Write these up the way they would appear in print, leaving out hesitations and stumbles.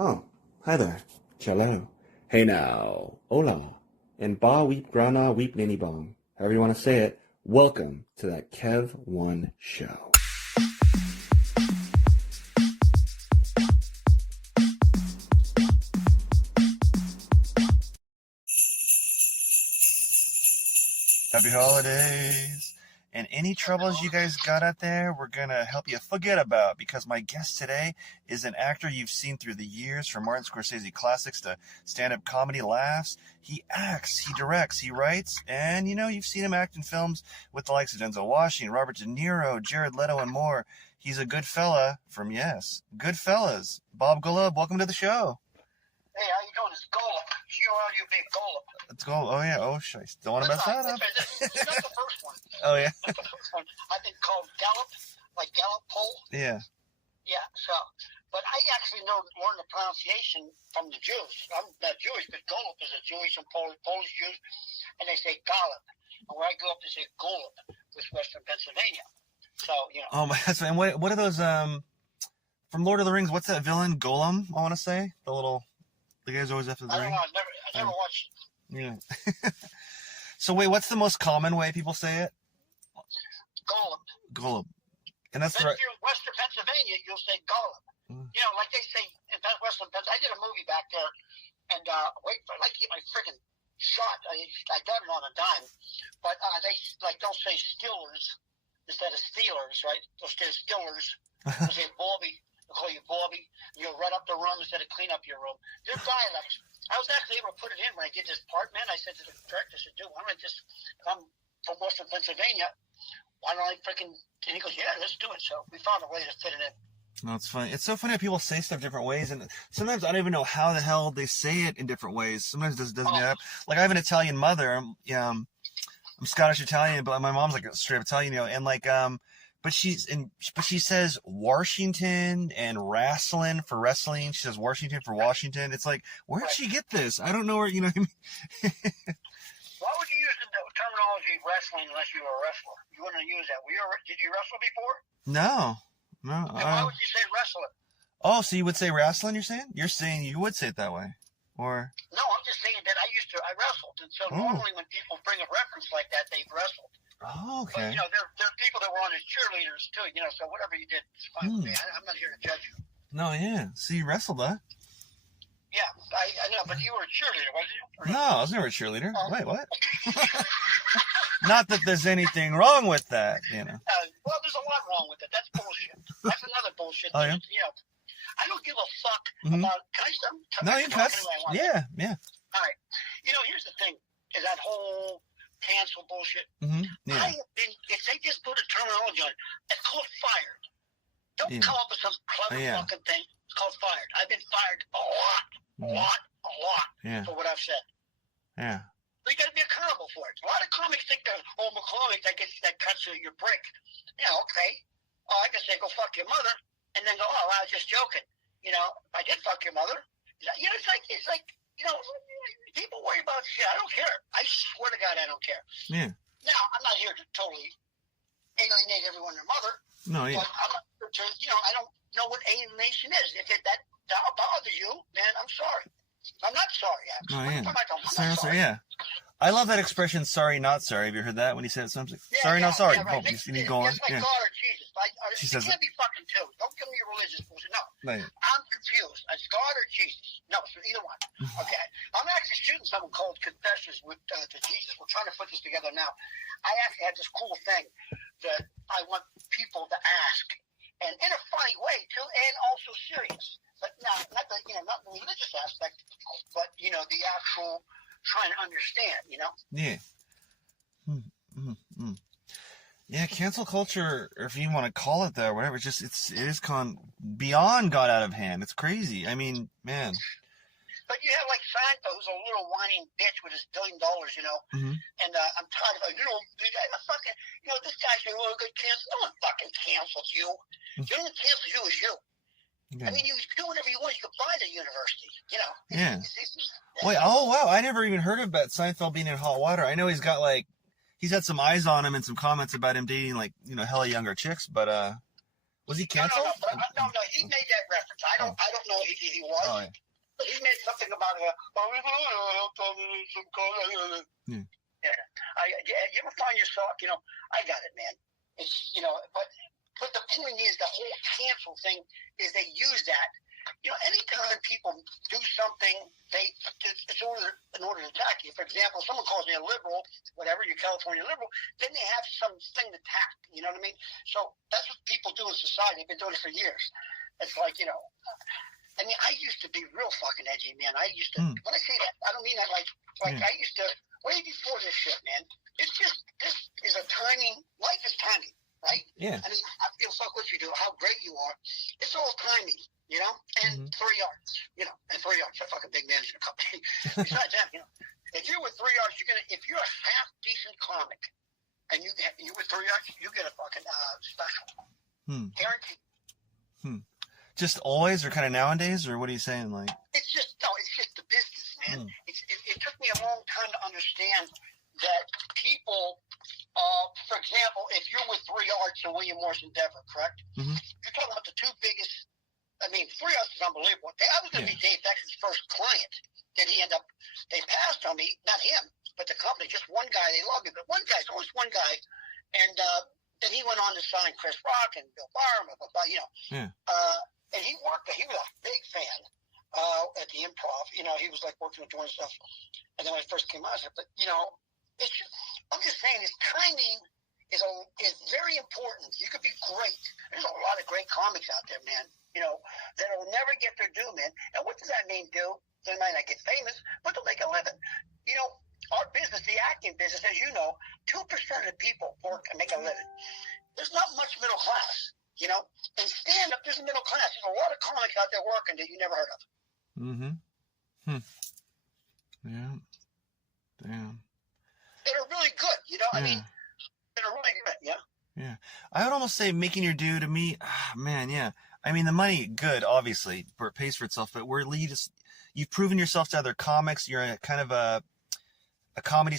Oh, hi there. Cello. Hey now. Hola. And ba weep grana weep ninny bong. However you want to say it. Welcome to that Kev One show. Happy holidays. And any troubles you guys got out there, we're going to help you forget about, because my guest today is an actor you've seen through the years, from Martin Scorsese classics to stand-up comedy laughs. He acts, he directs, he writes, and, you've seen him act in films with the likes of Denzel Washington, Robert De Niro, Jared Leto, and more. He's a good fella from, Goodfellas. Bob Golub, welcome to the show. Hey, how you doing? It's Golub. G-O-L-U, big Golub. Let's go. Oh, yeah. Oh, I don't want to mess that up. It's not the first one. Oh, yeah. Not the first one. I think called Gallup, like Gallup poll. Yeah. Yeah, so. But I actually learned the pronunciation from the Jews. I'm not Jewish, but Golub is a Jewish and Polish Jews, and they say Gallup. And where I grew up, they say Golub, with Western Pennsylvania. So, Oh, that's right. And what are those, from Lord of the Rings, what's that villain? Golem, I want to say? The guy's always after the ring. I don't know. I never watched it. Yeah. So wait, what's the most common way people say it? Golub. Golub. And that's Then right. if you're in Western Pennsylvania, you'll say Golub. Like they say in Western Pennsylvania. I did a movie back there, and I'd like to get my freaking shot. I got it on a dime, but they don't say Stillers instead of Steelers, right? They'll say Stillers. They'll say Bobby. They'll call you Bobby. You'll run up the room instead of clean up your room. They're dialects. I was actually able to put it in when I did this part, man. I said to the director, I said, dude, why don't I just come from Western Pennsylvania? Why don't I freaking... And he goes, yeah, let's do it. So we found a way to fit it in. No, it's funny. It's so funny how people say stuff different ways, and sometimes I don't even know how the hell they say it in different ways. Sometimes it doesn't add up. Like, I have an Italian mother. I'm Scottish Italian, but my mom's like a straight up Italian, and but she says Washington and wrestling for wrestling. She says Washington for Washington. It's like, where did she get this? I don't know where. You know what I mean? Why would you use the terminology wrestling unless you were a wrestler? You wouldn't use that. Did you wrestle before? No. Then why would you say wrestler? Oh, so you would say wrestling? You're saying you would say it that way, or? No, I'm just saying that I wrestled, and so normally when people bring a reference like that, they've wrestled. Oh, okay. But, there are people that were on as cheerleaders, too, so whatever you did is fine with me. I'm not here to judge you. No, yeah. So you wrestled, huh? Yeah, I know, but you were a cheerleader, wasn't you? No, I was never a cheerleader. Wait, what? Not that there's anything wrong with that, Well, there's a lot wrong with it. That's bullshit. That's another bullshit. Oh, yeah? I don't give a fuck about... Can I start? No, you cuss. Yeah. All right. Here's the thing, is that whole... cancel bullshit. Yeah. If they just put a terminology on it, it's called fired. Don't come up with some clever fucking thing. It's called fired. I've been fired a lot for what I've said. Yeah. So you got to be accountable for it. A lot of comics think they're comics that cuts your break. Okay. Oh, I can say go fuck your mother, and then go, oh, I was just joking. If I did fuck your mother, it's like. People worry about shit. I don't care. I swear to God, I don't care. Yeah. Now, I'm not here to totally alienate everyone their mother. No, yeah. But I'm not here to, I don't know what alienation is. If that bothers you, then I'm sorry. I'm not sorry, actually. Oh, yeah. I'm not sorry. Yeah. I love that expression, sorry, not sorry. Have you heard that when he said something? Sorry, not sorry. Yeah, right. Oh, you need to go on. It's like God or Jesus. She You says can't be fucking two. Don't give me your religious bullshit. No. Right. I'm confused. It's God or Jesus. No, it's either one. Okay. I'm actually shooting something called Confessions to Jesus. We're trying to put this together now. I actually had this cool thing that I want people to ask, and in a funny way too, and also serious. But not the religious aspect, but the actual trying to understand. Yeah. Yeah, cancel culture, or if you want to call it that, or whatever, it is beyond got out of hand. It's crazy. I mean, man. But you have like Seinfeld, who's a little whining bitch with his $1 billion, and I'm tired of it. This guy said, "Oh, good cancel." No one fucking cancels you. The only one cancels you is you. Yeah. I mean, you do whatever you want. You can buy the university, Yeah. Wait, oh wow! I never even heard about Seinfeld being in hot water. I know he's got he's had some eyes on him and some comments about him dating hella younger chicks. But was he canceled? No. No, he made that reference. I don't know if he was. Oh, yeah. But he made something about it. Yeah. Yeah. You ever find yourself, I got it, man. It's, but the point is, the whole cancel thing is they use that. Anytime people do something, it's in order to attack you. For example, someone calls me a liberal, whatever, you're California liberal, then they have something to attack. You know what I mean? So that's what people do in society. They've been doing it for years. It's like, I used to be real fucking edgy, man. I used to, when I say that, I don't mean that like I used to, way before this shit, man. It's just, this is a timing, life is timing, right? Yeah. I mean, I feel fuck what you do, how great you are. It's all timing. And 3 yards, and 3 yards, a fucking big management company. Besides that, if you're with 3 yards, if you're a half decent comic and you with 3 yards, you get a fucking special. Guaranteed. Just always or kind of nowadays, or what are you saying? Like, it's just the business, man. It took me a long time to understand that people, for example, if you're with 3 yards and William Morris Endeavor, correct? You're talking about the two biggest. I mean, 3 yards is unbelievable. I was going to be Dave Bex's first client. Then they passed on me, not him, but the company, just one guy. They loved me, but one guy, it's always one guy. And then he went on to sign Chris Rock and Bill Barr, and he was a big fan at the Improv. He was like working with doing stuff. And then when I first came out, I said, but, I'm just saying his timing is very important. You could be great. There's a lot of great comics out there, man. That'll never get their due, man. And what does that mean, do? They might not get famous, but they'll make a living. Our business, the acting business, as you know, 2% of people work and make a living. There's not much middle class, And stand-up, there's a middle class. There's a lot of comics out there working that you never heard of. Yeah. Damn. That are really good, I mean, that are really good, Yeah. I would almost say making your due to me, man, yeah. I mean, the money, good, obviously, it pays for itself, but you've proven yourself to other comics. You're a kind of a comedy,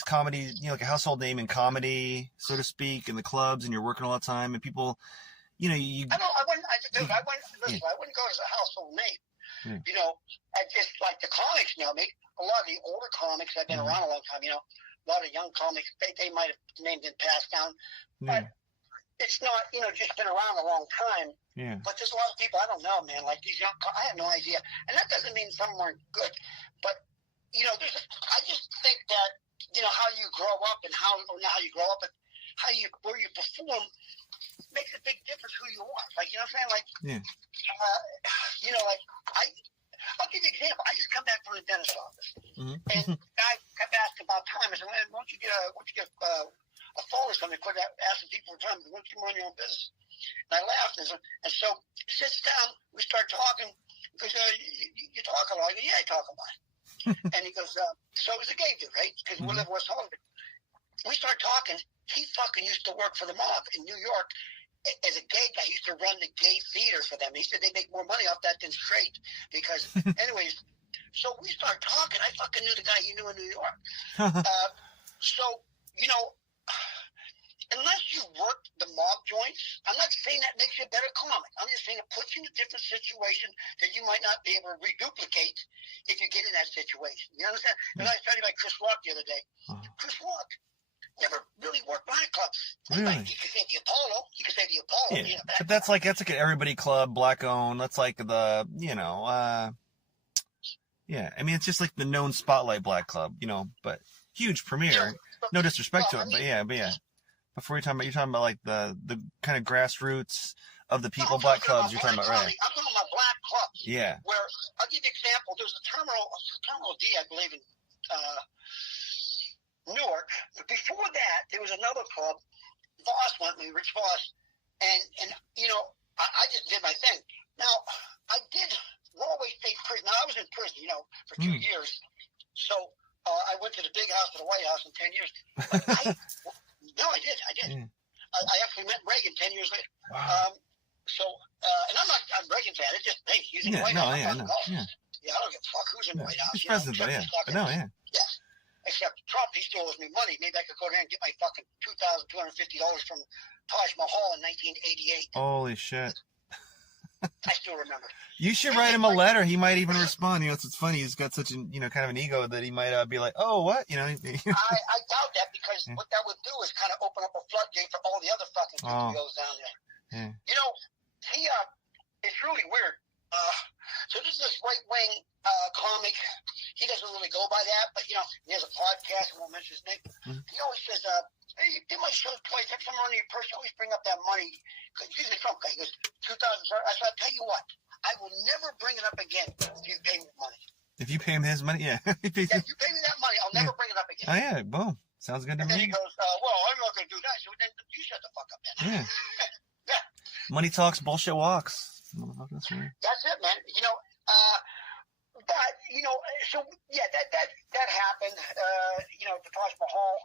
like a household name in comedy, so to speak, in the clubs, and you're working all the time, and people, I wouldn't go as a household name. I just, like the comics know me. A lot of the older comics have been around a long time, a lot of young comics, they might have named and passed down, but it's not, just been around a long time. Yeah. But there's a lot of people I don't know, man. Like these young, I have no idea, and that doesn't mean some weren't good. But I just think that how you grow up and how you grow up and where you perform makes a big difference who you are. Like what I'm saying, like I'll give you an example. I just come back from the dentist office, and I kept asking about time. I said, "Man, why don't you get a phone or something?" Quit asking people for time. Why don't you run your own business? And I laughed, and so he sits down. We start talking. He goes, "You talk a lot." I go, "Yeah, I talk a lot." And he goes, "So it was a gay dude, right? Because we live in West Hollywood." We start talking. He fucking used to work for the mob in New York as a gay guy. He used to run the gay theater for them. He said they make more money off that than straight. Because, anyways, so we start talking. I fucking knew the guy he knew in New York. So, unless you work the mob joints, I'm not saying that makes you a better comic. I'm just saying it puts you in a different situation that you might not be able to reduplicate if you get in that situation. You understand? Because I was talking about Chris Rock the other day. Chris Rock never really worked behind clubs. Really? He could say the Apollo. Yeah. But that's like an everybody club, black owned. That's like the, yeah. I mean, it's just like the known spotlight black club, but huge premiere. No disrespect to it, but yeah. Before you're talking about like the kind of grassroots of the people, black clubs, you're talking about, right? I'm talking about black clubs. Yeah. Where, I'll give you an example. There's a Terminal D, I believe, in Newark. But before that, there was another club. Voss went with me, Rich Voss. And I just did my thing. Now, I did Norway State Prison. Now, I was in prison, for 2 years. So, I went to the big house to the White House in 10 years. But no, I did. I actually met Reagan 10 years later. Wow. And I'm Reagan fan. It's just, hey, he's in the White House. Yeah, I don't give a fuck who's in the White House. He's president, but yeah. But no, yeah. Yeah. Except Trump, he still owes me money. Maybe I could go there and get my fucking $2,250 from Taj Mahal in 1988. Holy shit. I still remember. You should write him a letter. He might even respond. You know, it's funny. He's got such an, kind of an ego that he might be like, oh, what? You know. I doubt that because what that would do is kind of open up a floodgate for all the other fucking studios down there. Yeah. You know, it's really weird. So this is this right-wing comic. He doesn't really go by that, but, he has a podcast. I won't mention his name. Mm-hmm. He always says, hey, you did my show twice. Every time I'm on your person, always bring up that money. Because he's a Trump guy. He goes, 2000. I said, I'll tell you what. I will never bring it up again if you pay me money. If you pay him his money, yeah. If you pay me that money, I'll never bring it up again. Oh, yeah. Boom. Sounds good to me. And then he goes, well, I'm not going to do that. So then you shut the fuck up then. Yeah. Yeah. Money talks, bullshit walks. That's right. That's it, man. But, so, yeah, that happened. The Taj Mahal.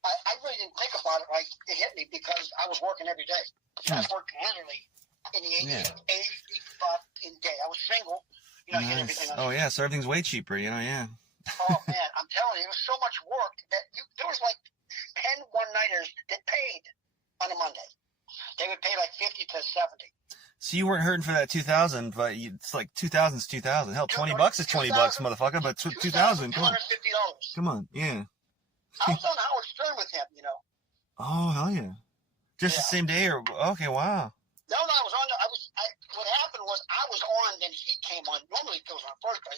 I really didn't think about it like it hit me because I was working every day. I worked literally in the 80 fucking day. I was single. Nice. Everything yeah, so everything's way cheaper, yeah. Oh, man, I'm telling you, it was so much work that there was like 10 one-nighters that paid on a Monday. They would pay like 50 to 70. So you weren't hurting for that 2,000, but it's like 2,000's 2,000. Hell, $20 is $20, motherfucker. But 2,000, come on. $250. Come on, yeah. I was on Howard Stern with him, Oh, hell yeah. Just the same day, or okay, wow. No, I was on. What happened was I was on, then he came on. Normally it goes on first, but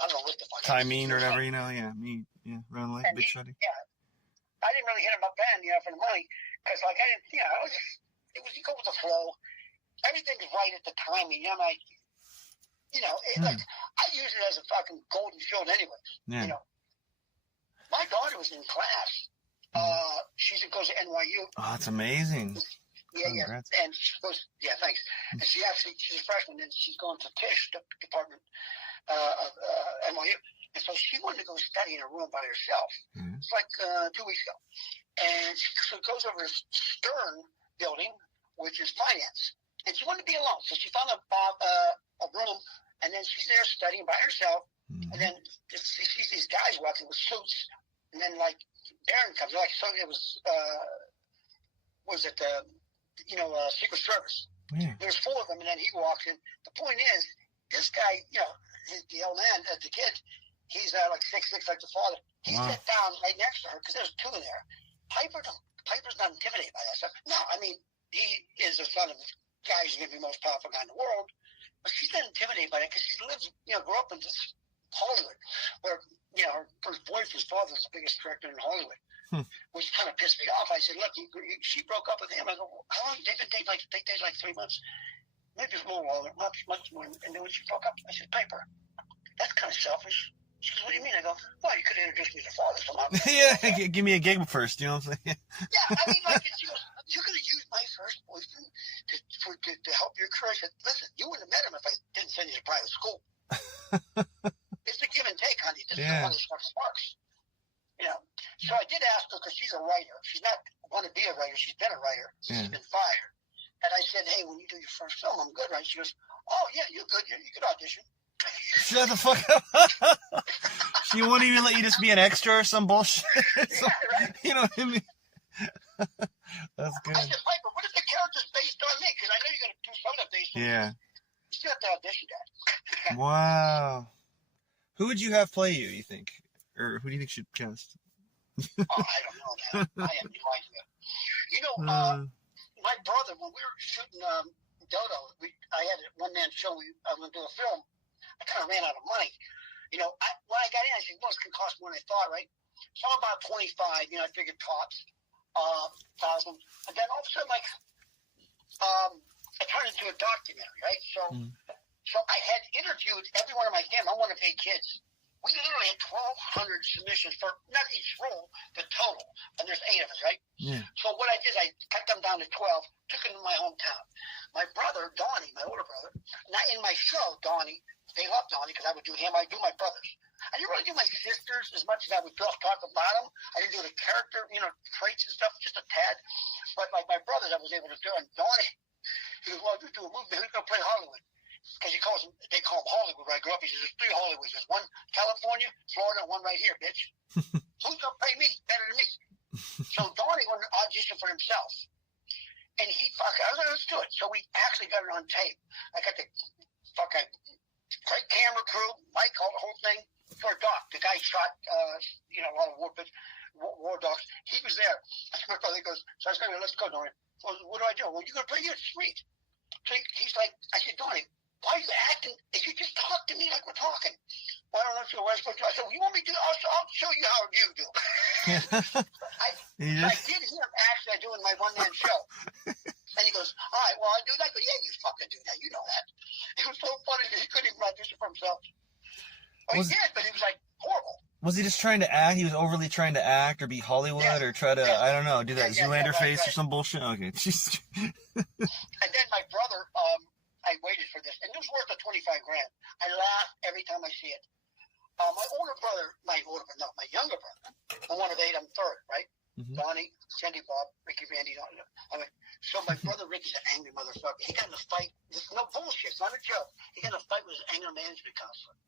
I don't know what the fuck. Timing or whatever, yeah, me, around like big shotty. Yeah, I didn't really hit him up then, for the money, because like I didn't, it was you go with the flow. Everything's right at the timing. I'm like, like I use it as a fucking golden shield, anyways. Yeah. My daughter was in class. She goes to NYU. Oh, that's amazing. Yeah. And she goes, thanks. And she's a freshman, and she's going to Tisch, the department of NYU. And so she wanted to go study in a room by herself. Mm-hmm. It's like 2 weeks ago. And so goes over to Stern building, which is finance. And she wanted to be alone. So she found a room, and then she's there studying by herself. Mm-hmm. And then she sees these guys walking with suits. And then, like, Darren comes. So it was, Secret Service. Yeah. There's 4 of them, and then he walks in. The point is, this guy, the old man, the kid, he's like 6'6", like the father. He sat down right next to her because there's 2 in there. Piper's not intimidated by that stuff. No, I mean, he is the son of the guy who's going to be the most powerful guy in the world. But she's not intimidated by it because she lives, grew up in this Hollywood where, her boyfriend's father's the biggest director in Hollywood. Which kind of pissed me off. I said, look, she broke up with him. I go, how long? They've been dating like 3 months. Maybe it's more longer, much more. And then when she broke up, I said, Piper, that's kind of selfish. She goes, what do you mean? I go, well, you could introduce me to father somehow. Yeah, give me a gig first, you know what I'm saying? Yeah, I mean, like, she goes, you could have used my first boyfriend to help your career. I said, listen, you wouldn't have met him if I didn't send you to private school. It's a give and take, honey. This is how this fucking works. So I did ask her because she's a writer. She's not want to be a writer. She's been a writer. She's been fired. And I said, hey, when you do your first film, I'm good, right? She goes, oh, yeah, you're good. You could audition. Shut the fuck up. She won't even let you just be an extra or some bullshit. Yeah, right. You know what I mean? That's good. I said, Piper, what if the character's based on me? Because I know you're going to do something based on me. Yeah. You still have to audition that. Wow. Who would you have play you think? Or who do you think should cast? I don't know, man. I have no idea. My brother, when we were shooting Dodo, I had a one-man show. I was going to do a film. I kind of ran out of money. When I got in, I said, well, it's going to cost more than I thought, right? So I'm about 25, I figured tops, 1,000. And then all of a sudden, like, I turned into a documentary, right? So I had interviewed every one of my family. I want to pay kids. We literally had 1,200 submissions for not each role, but total. And there's 8 of us, right? Yeah. So what I did, I cut them down to 12, took them to my hometown. My brother, Donnie, my older brother, not in my show, Donnie, they love Donnie because I would do him. I do my brothers. I didn't really do my sisters as much as I would talk about them. I didn't do the character, traits and stuff, just a tad. But like my brothers, I was able to do. And Donnie, he goes, well, you do a movie. Who's going to play Hollywood? Because they call him Hollywood where I grew up. He says, there's 3 Hollywoods. There's one California, Florida, and one right here, bitch. Who's going to pay me better than me? So Donnie wanted to audition for himself. And he fucking, I was like, let's do it. So we actually got it on tape. I got the fucking great camera crew, Mike, all the whole thing for a doc. The guy shot, a lot of war docs. He was there. My brother goes, so I was going, let's go, Dorian. Well, what do I do? Well, you're going to play your street. So he's like, I said, Dorian, why are you acting? If you just talk to me like we're talking. Well, I don't know if you're West Coast. I said, well, you want me to do it? I'll show you how you do. I did hear him actually doing my one-man show. And he goes, all right, well, I do that. I go, yeah, you fucking do that. You know that. It was so funny that he couldn't even audition for himself. He did, but he was like horrible. Was he just trying to act? He was overly trying to act or be Hollywood or try to, I don't know, do that Zoolander face or some bullshit? Okay. And then my brother, I waited for this, and it was worth the $25,000. I laugh every time I see it. My younger brother, I'm one of 8, I'm third, right? Mm-hmm. Donnie, Cindy, Bob, Ricky, Randy. So my brother Ricky's an angry motherfucker. He got in a fight. This is no bullshit. It's not a joke. He got in a fight with his anger management counselor.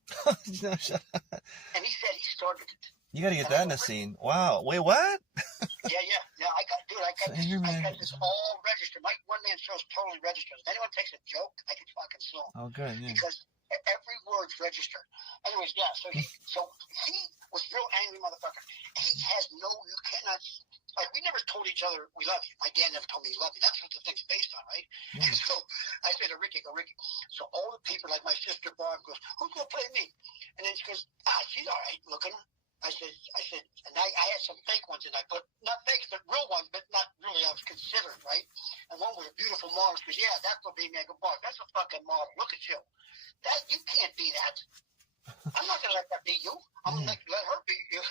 And he said he started it. You got to get that in a scene. Wow. Wait, what? Yeah. I got this all registered. My one-man show is totally registered. If anyone takes a joke, I can fucking sue them. Oh, good. Yeah. Because every word's registered. Anyways, yeah. So he was real angry motherfucker. He has you cannot. Like, we never told each other we love you. My dad never told me he loved me. That's what the thing's based on, right? Mm. And so I said to Ricky, Ricky. So all the people, like my sister Barb, goes, who's going to play me? And then she goes, she's all right looking. I said, and I had some fake ones, and I put, not fakes, but real ones, but not really, I was considered, right? And one was a beautiful model. She goes, yeah, that will be Megan Barb. That's a fucking model. Look at you. You can't be that. I'm not going to let that be you. I'm going to let her be you.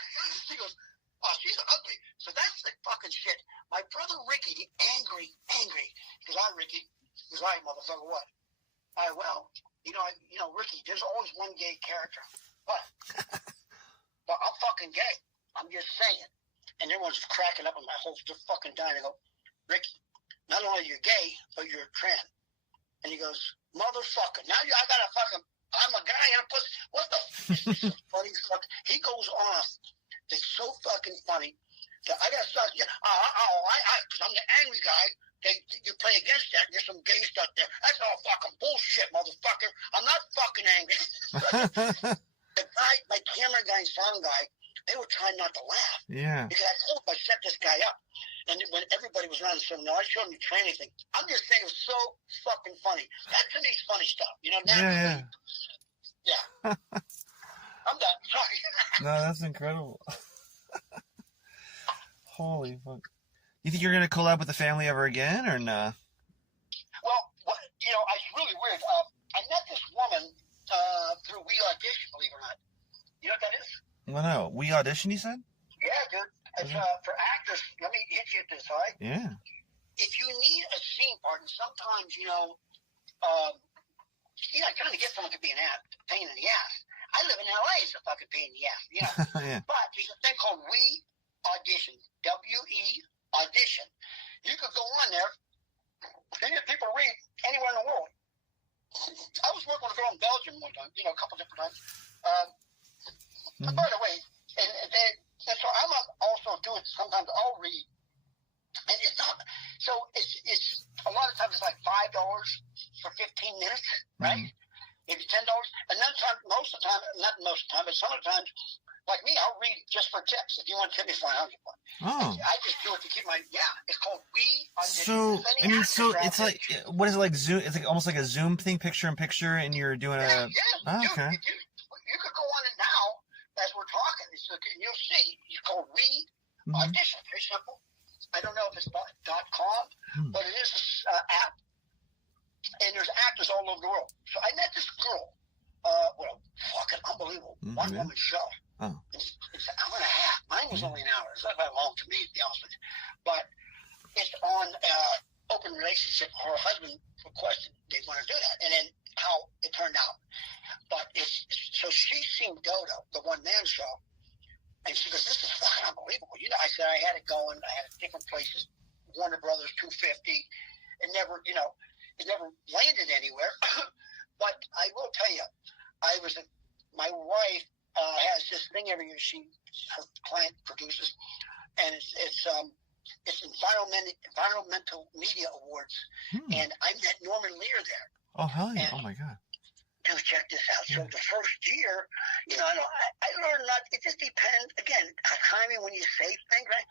She goes, oh, she's ugly. So that's the fucking shit. My brother Ricky, angry. He goes, all right, Ricky. He goes, all right, motherfucker, what? All right, well, Ricky, there's always one gay character. What? Well, I'm fucking gay. I'm just saying. And everyone's cracking up, and my whole fucking dying. I go, Ricky, not only are you gay, but you're trans. And he goes, motherfucker. Now I got to fucking, I'm a guy and a pussy. What the This is funny fuck. He goes off. It's so fucking funny that I got to start, because I'm the angry guy. You play against that, and there's some gay stuff there. That's all fucking bullshit, motherfucker. I'm not fucking angry. The guy, my camera guy and sound guy, they were trying not to laugh. Yeah. Because I told them I set this guy up. And when everybody was around, so no, I showed him train anything. I'm just saying it was so fucking funny. That to me is funny stuff. Naturally. Yeah. I'm done. Sorry. No, that's incredible. Holy fuck. You think you're going to collab with the family ever again, or nah? Well, it's really weird. I met this woman through We Audition, believe it or not. You know what that is? Well, no. We Audition, you said? Yeah, dude. It's for actors. Let me hit you at this, all right? Yeah. If you need a scene part, and sometimes, trying to get someone to be an pain in the ass. I live in LA, it's a fucking pain in the ass, Yeah. But there's a thing called We Audition, W-E Audition. You could go on there, and get people to read anywhere in the world. I was working with a girl in Belgium one time, a couple different times. By the way, and so I'm also doing, sometimes I'll read, and it's not, so it's a lot of times it's like $5 for 15 minutes, right? Maybe $10, and then most of the time, not most of the time, but some of the times, like me, I'll read just for tips. If you want to tip me for $100. Oh. I just do it to keep it's called We Audition. So it's like, what is it like Zoom? It's like almost like a Zoom thing, picture in picture, and you're doing Yeah, okay. You could go on it now as we're talking. You'll see. It's called We Audition. Very simple. I don't know if it's .com, but it is an app. And there's actors all over the world. So I met this girl. Fucking unbelievable. One-woman show. Oh. It's an hour and a half. Mine was only an hour. It's not that long to me, to be honest with you. But it's on open relationship. Her husband requested they want to do that. And then how it turned out. But so she's seen Dodo, the one-man show. And she goes, this is fucking unbelievable. I said I had it going. I had it different places. Warner Brothers, 250. It never, it never landed anywhere. But I will tell you, my wife has this thing every year her client produces, and it's It's Environmental Media Awards, and I met Norman Lear there. Oh, hell yeah. And, oh, my God. dude, check this out. So the first year, I learned not, it just depends, again, timing when you say things, right?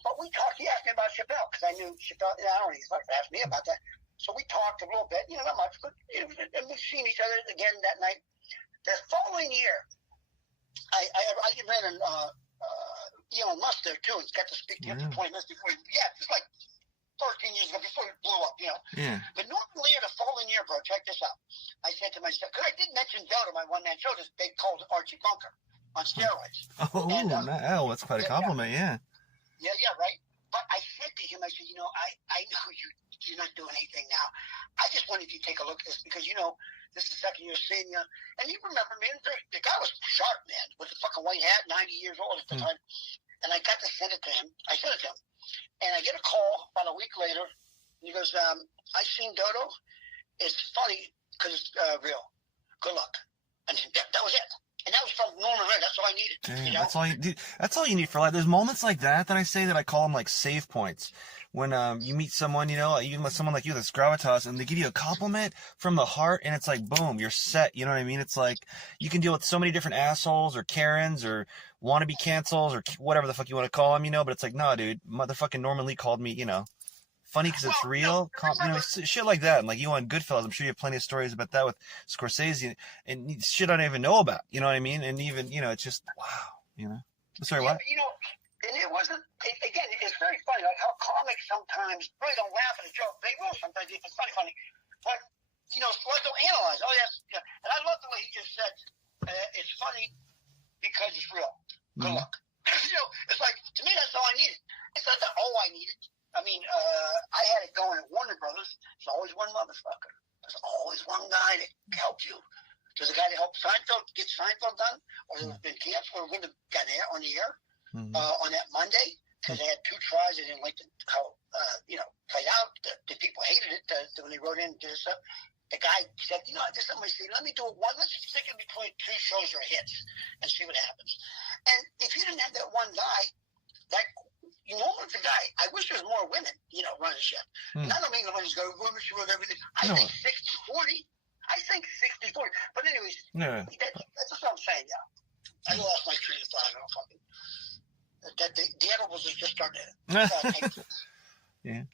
But we talked, he asked me about Chappelle, because I knew Chappelle, I don't know, he started to ask me about that. So we talked a little bit, not much, but and we've seen each other again that night. The following year, I ran an, Elon Musk there too, and got to speak to him for 20 minutes before just like 13 years ago, before he blew up, Yeah. But Norman Lear, the following year, bro, check this out. I said to myself, because I did mention Delta, my one-man show, they called Archie Bunker on steroids. Oh, and, that's quite a compliment, yeah. Yeah, right. But I said to him, I said, I know you're not doing anything now. I just wanted you to take a look at this because, this is the second year seeing you. And you remember, man, the guy was sharp, man, with a fucking white hat, 90 years old at the time. And I got to send it to him. And I get a call about a week later. And he goes, I seen Dodo. It's funny because it's real. Good luck. And that was it. And that was from Norman Lear. That's all I needed. Damn, that's all you need for life. There's moments like that I say that I call them like save points. When you meet someone, even with someone like you that's gravitas, and they give you a compliment from the heart, and it's like, boom, you're set. You know what I mean? It's like you can deal with so many different assholes or Karens or wannabe cancels or whatever the fuck you want to call them, but it's like, nah, dude, motherfucking Norman Lee called me, funny because it's real, shit like that. And like you on Goodfellas, I'm sure you have plenty of stories about that with Scorsese and shit I don't even know about. You know what I mean? And even, it's just, wow, Sorry, what? And it wasn't, again, it's very funny, like how comics sometimes really don't laugh at a joke. They will sometimes if it's funny. But, Leto analyze. Oh, yes. Yeah. And I love the way he just said, it's funny because it's real. Good luck. It's like, to me, that's all I needed. It's not all I needed. I mean, I had it going at Warner Brothers. There's always one motherfucker. There's always one guy that helped you. There's a guy that helped Seinfeld get Seinfeld done, or it would have been canceled, or wouldn't have got on the air. On that Monday, because they had 2 tries. They didn't like how played out. The people hated it when they wrote in and did stuff. The guy said, there's somebody saying, let me do it one. Let's stick in between 2 shows or hits and see what happens. And if you didn't have that one guy, Norman's the guy. I wish there was more women, running shit. And I don't mean the ones who go, women should run everything. I think 60-40. I think 60-40. But anyways, that's what I'm saying, I lost my train of thought. I don't fucking... The edibles is just starting to yeah. I'm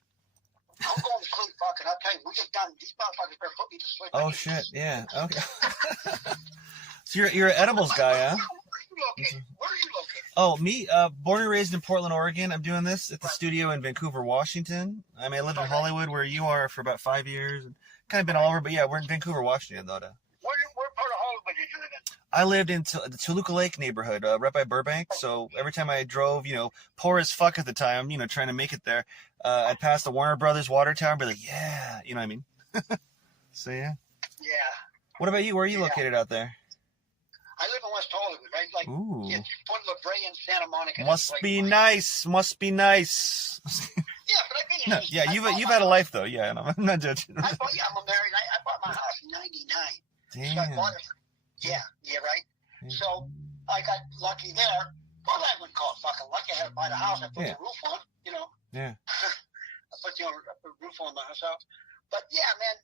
going to sleep, fucking. I'll tell you, we get done. These motherfuckers better put me to sleep. Oh, shit, yeah. Okay. So you're an edibles guy, huh? Where are you located? Oh, me? Born and raised in Portland, Oregon. I'm doing this at the studio in Vancouver, Washington. I lived in Hollywood, where you are, for about 5 years. And kind of been all over, but yeah, we're in Vancouver, Washington, though. Where part of Hollywood did you live in? I lived in the Toluca Lake neighborhood, right by Burbank. So every time I drove, poor as fuck at the time, trying to make it there, I'd pass the Warner Brothers water tower and be like, yeah, you know what I mean? So, yeah. Yeah. What about you? Where are you located out there? I live in West Hollywood, right? Like, Point La Brea and Santa Monica. Must be nice. Yeah, but I've been in yeah, you've had a life, though. Yeah, I'm not judging. I'm married. I bought my house in 99. Damn. So I bought it. Yeah, right? So I got lucky there. Well, I wouldn't call it fucking lucky. I had to buy the house. I put the roof on, Yeah. I put the roof on my house. But yeah, man,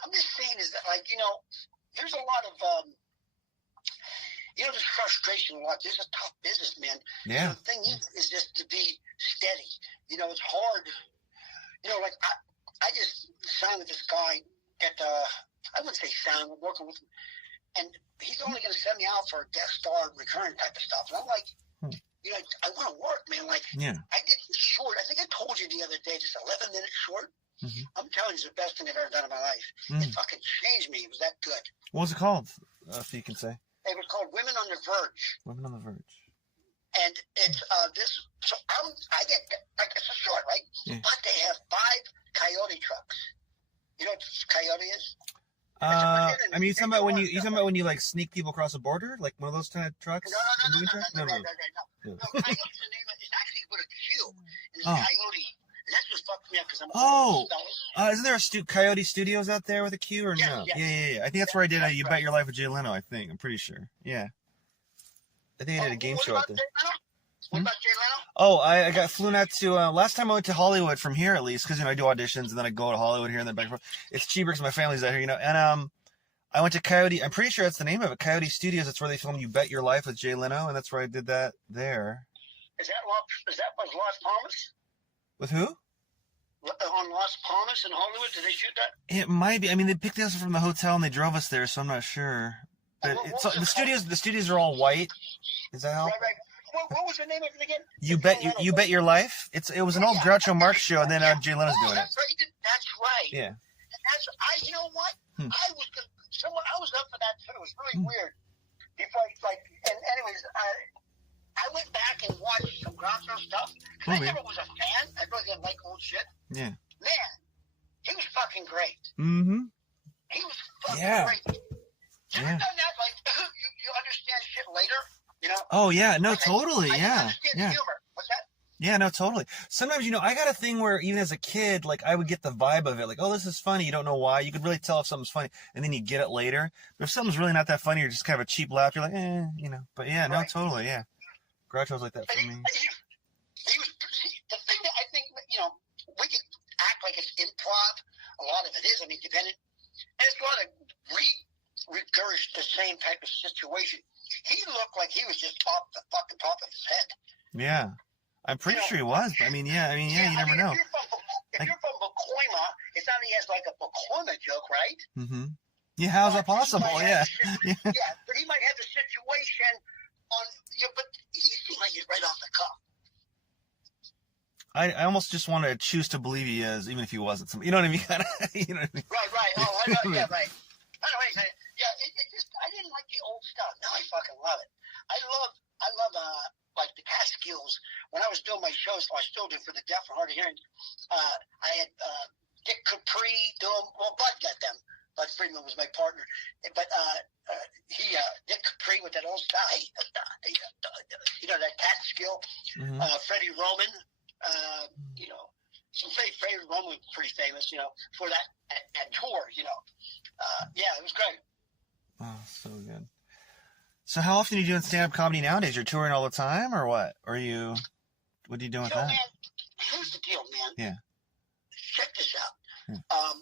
I'm just saying is that, like, there's a lot of, there's frustration a lot. This is a tough business, man. Yeah. The thing is just to be steady. It's hard. Like, I just signed with this guy at, I wouldn't say signed, we're working with him. And he's only going to send me out for a guest star recurring type of stuff. And I'm like, I want to work, man. Like, I did this short. I think I told you the other day, just 11 minutes short. I'm telling you, it's the best thing I've ever done in my life. It fucking changed me. It was that good. What was it called, if you can say? It was called Women on the Verge. Women on the Verge. And it's this. So I get, like, it's a short, right? Yeah. But they have 5 coyote trucks. You know what coyote is? You talking about when you like sneak people across the border, like one of those kind of trucks? No. Coyote's the name of it's actually with a Q. And it's coyote. And that's just fucked me up because I'm isn't there Coyote Studios out there with a Q or no? Yes. Yeah. I think that's where I did You Bet Your Life with Jay Leno, I think. I'm pretty sure. Yeah. I think I did a game show out there. What about Jay Leno? Oh, I got flown out to, last time I went to Hollywood from here, at least, because, I do auditions, and then I go to Hollywood here and then back and forth. It's cheaper because my family's out here, and, I went to Coyote, I'm pretty sure that's the name of it, Coyote Studios. That's where they filmed You Bet Your Life with Jay Leno, and that's where I did that there. Is that was Las Palmas? With who? On Las Palmas in Hollywood? Did they shoot that? It might be. I mean, they picked us up from the hotel and they drove us there, so I'm not sure. But the studios are all white. Does that help? Right. What was the name of it again? You Bet Your Life. It was an old Groucho Marx show, and then Jay Leno's doing it. That's right. Yeah. And you know what? I was up for that too. It was really weird. Before and anyways, I went back and watched some Groucho stuff. I never was a fan. I really didn't like old shit. Yeah. Man, he was fucking great. Mm-hmm. He was fucking great. You ever done that? You understand shit later, you know? Oh, yeah. No, totally. Yeah. Humor. What's that? Yeah, no, totally. Sometimes, I got a thing where even as a kid, I would get the vibe of it. Like, oh, this is funny. You don't know why. You could really tell if something's funny, and then you get it later. But if something's really not that funny, or just kind of a cheap laugh, you're like, But yeah, no, totally, yeah. Groucho's like that for me. He was the thing that I think, we can act like it's improv. A lot of it is. I mean, depending. And it's a lot of regurge the same type of situation. He looked like he was just off the fucking top of his head. Yeah. I'm pretty sure he was, but you never know. If you're from Pacoima, it's not he has like a Pacoima joke, right? Mm-hmm. Yeah, how's that possible? Yeah. Yeah, but he might have a situation on, but he seemed like he's right off the cuff. I almost just want to choose to believe he is, even if he wasn't. You know what I mean? You know what I mean? Right. Oh, I know, yeah, right. I know what you're saying. Yeah, it just, I didn't like the old stuff. Now I fucking love it. I love the Catskills. When I was doing my shows, I still do for the deaf and hard of hearing, I had Dick Capri doing, Bud got them. Bud Friedman was my partner. But Dick Capri with that old style, that Catskill, Freddie Roman, some Freddie Roman was pretty famous, for that tour, yeah, it was great. Oh, so good. So how often are you doing stand-up comedy nowadays? You're touring all the time, or what? What are you doing with that? Man, here's the deal, man. Yeah. Check this out. Yeah.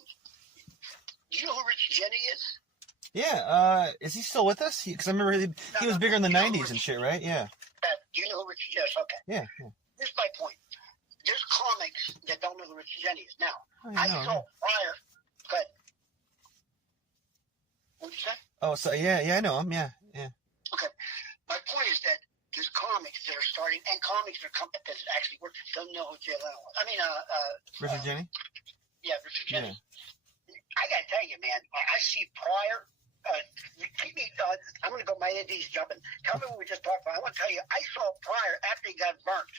Do you know who Rich Jenny is? Yeah. Is he still with us? Because I remember he was bigger in the 90s and shit, right? Yeah. Do you know who Rich Jenny is? Okay. Yeah. Here's my point. There's comics that don't know who Rich Jenny is. Now, I saw prior, but what'd you say? Oh, so yeah, I know him. Yeah. Okay. My point is that there's comics that are starting, and comics that actually work, don't know who Jay Leno was. I mean, Richard Jenny? Yeah, Richard Jenny. Yeah. I gotta tell you, man, I see prior. Keep me. I'm gonna go. My AD's jumping. Tell me what we just talked about. I want to tell you. I saw prior after he got burnt.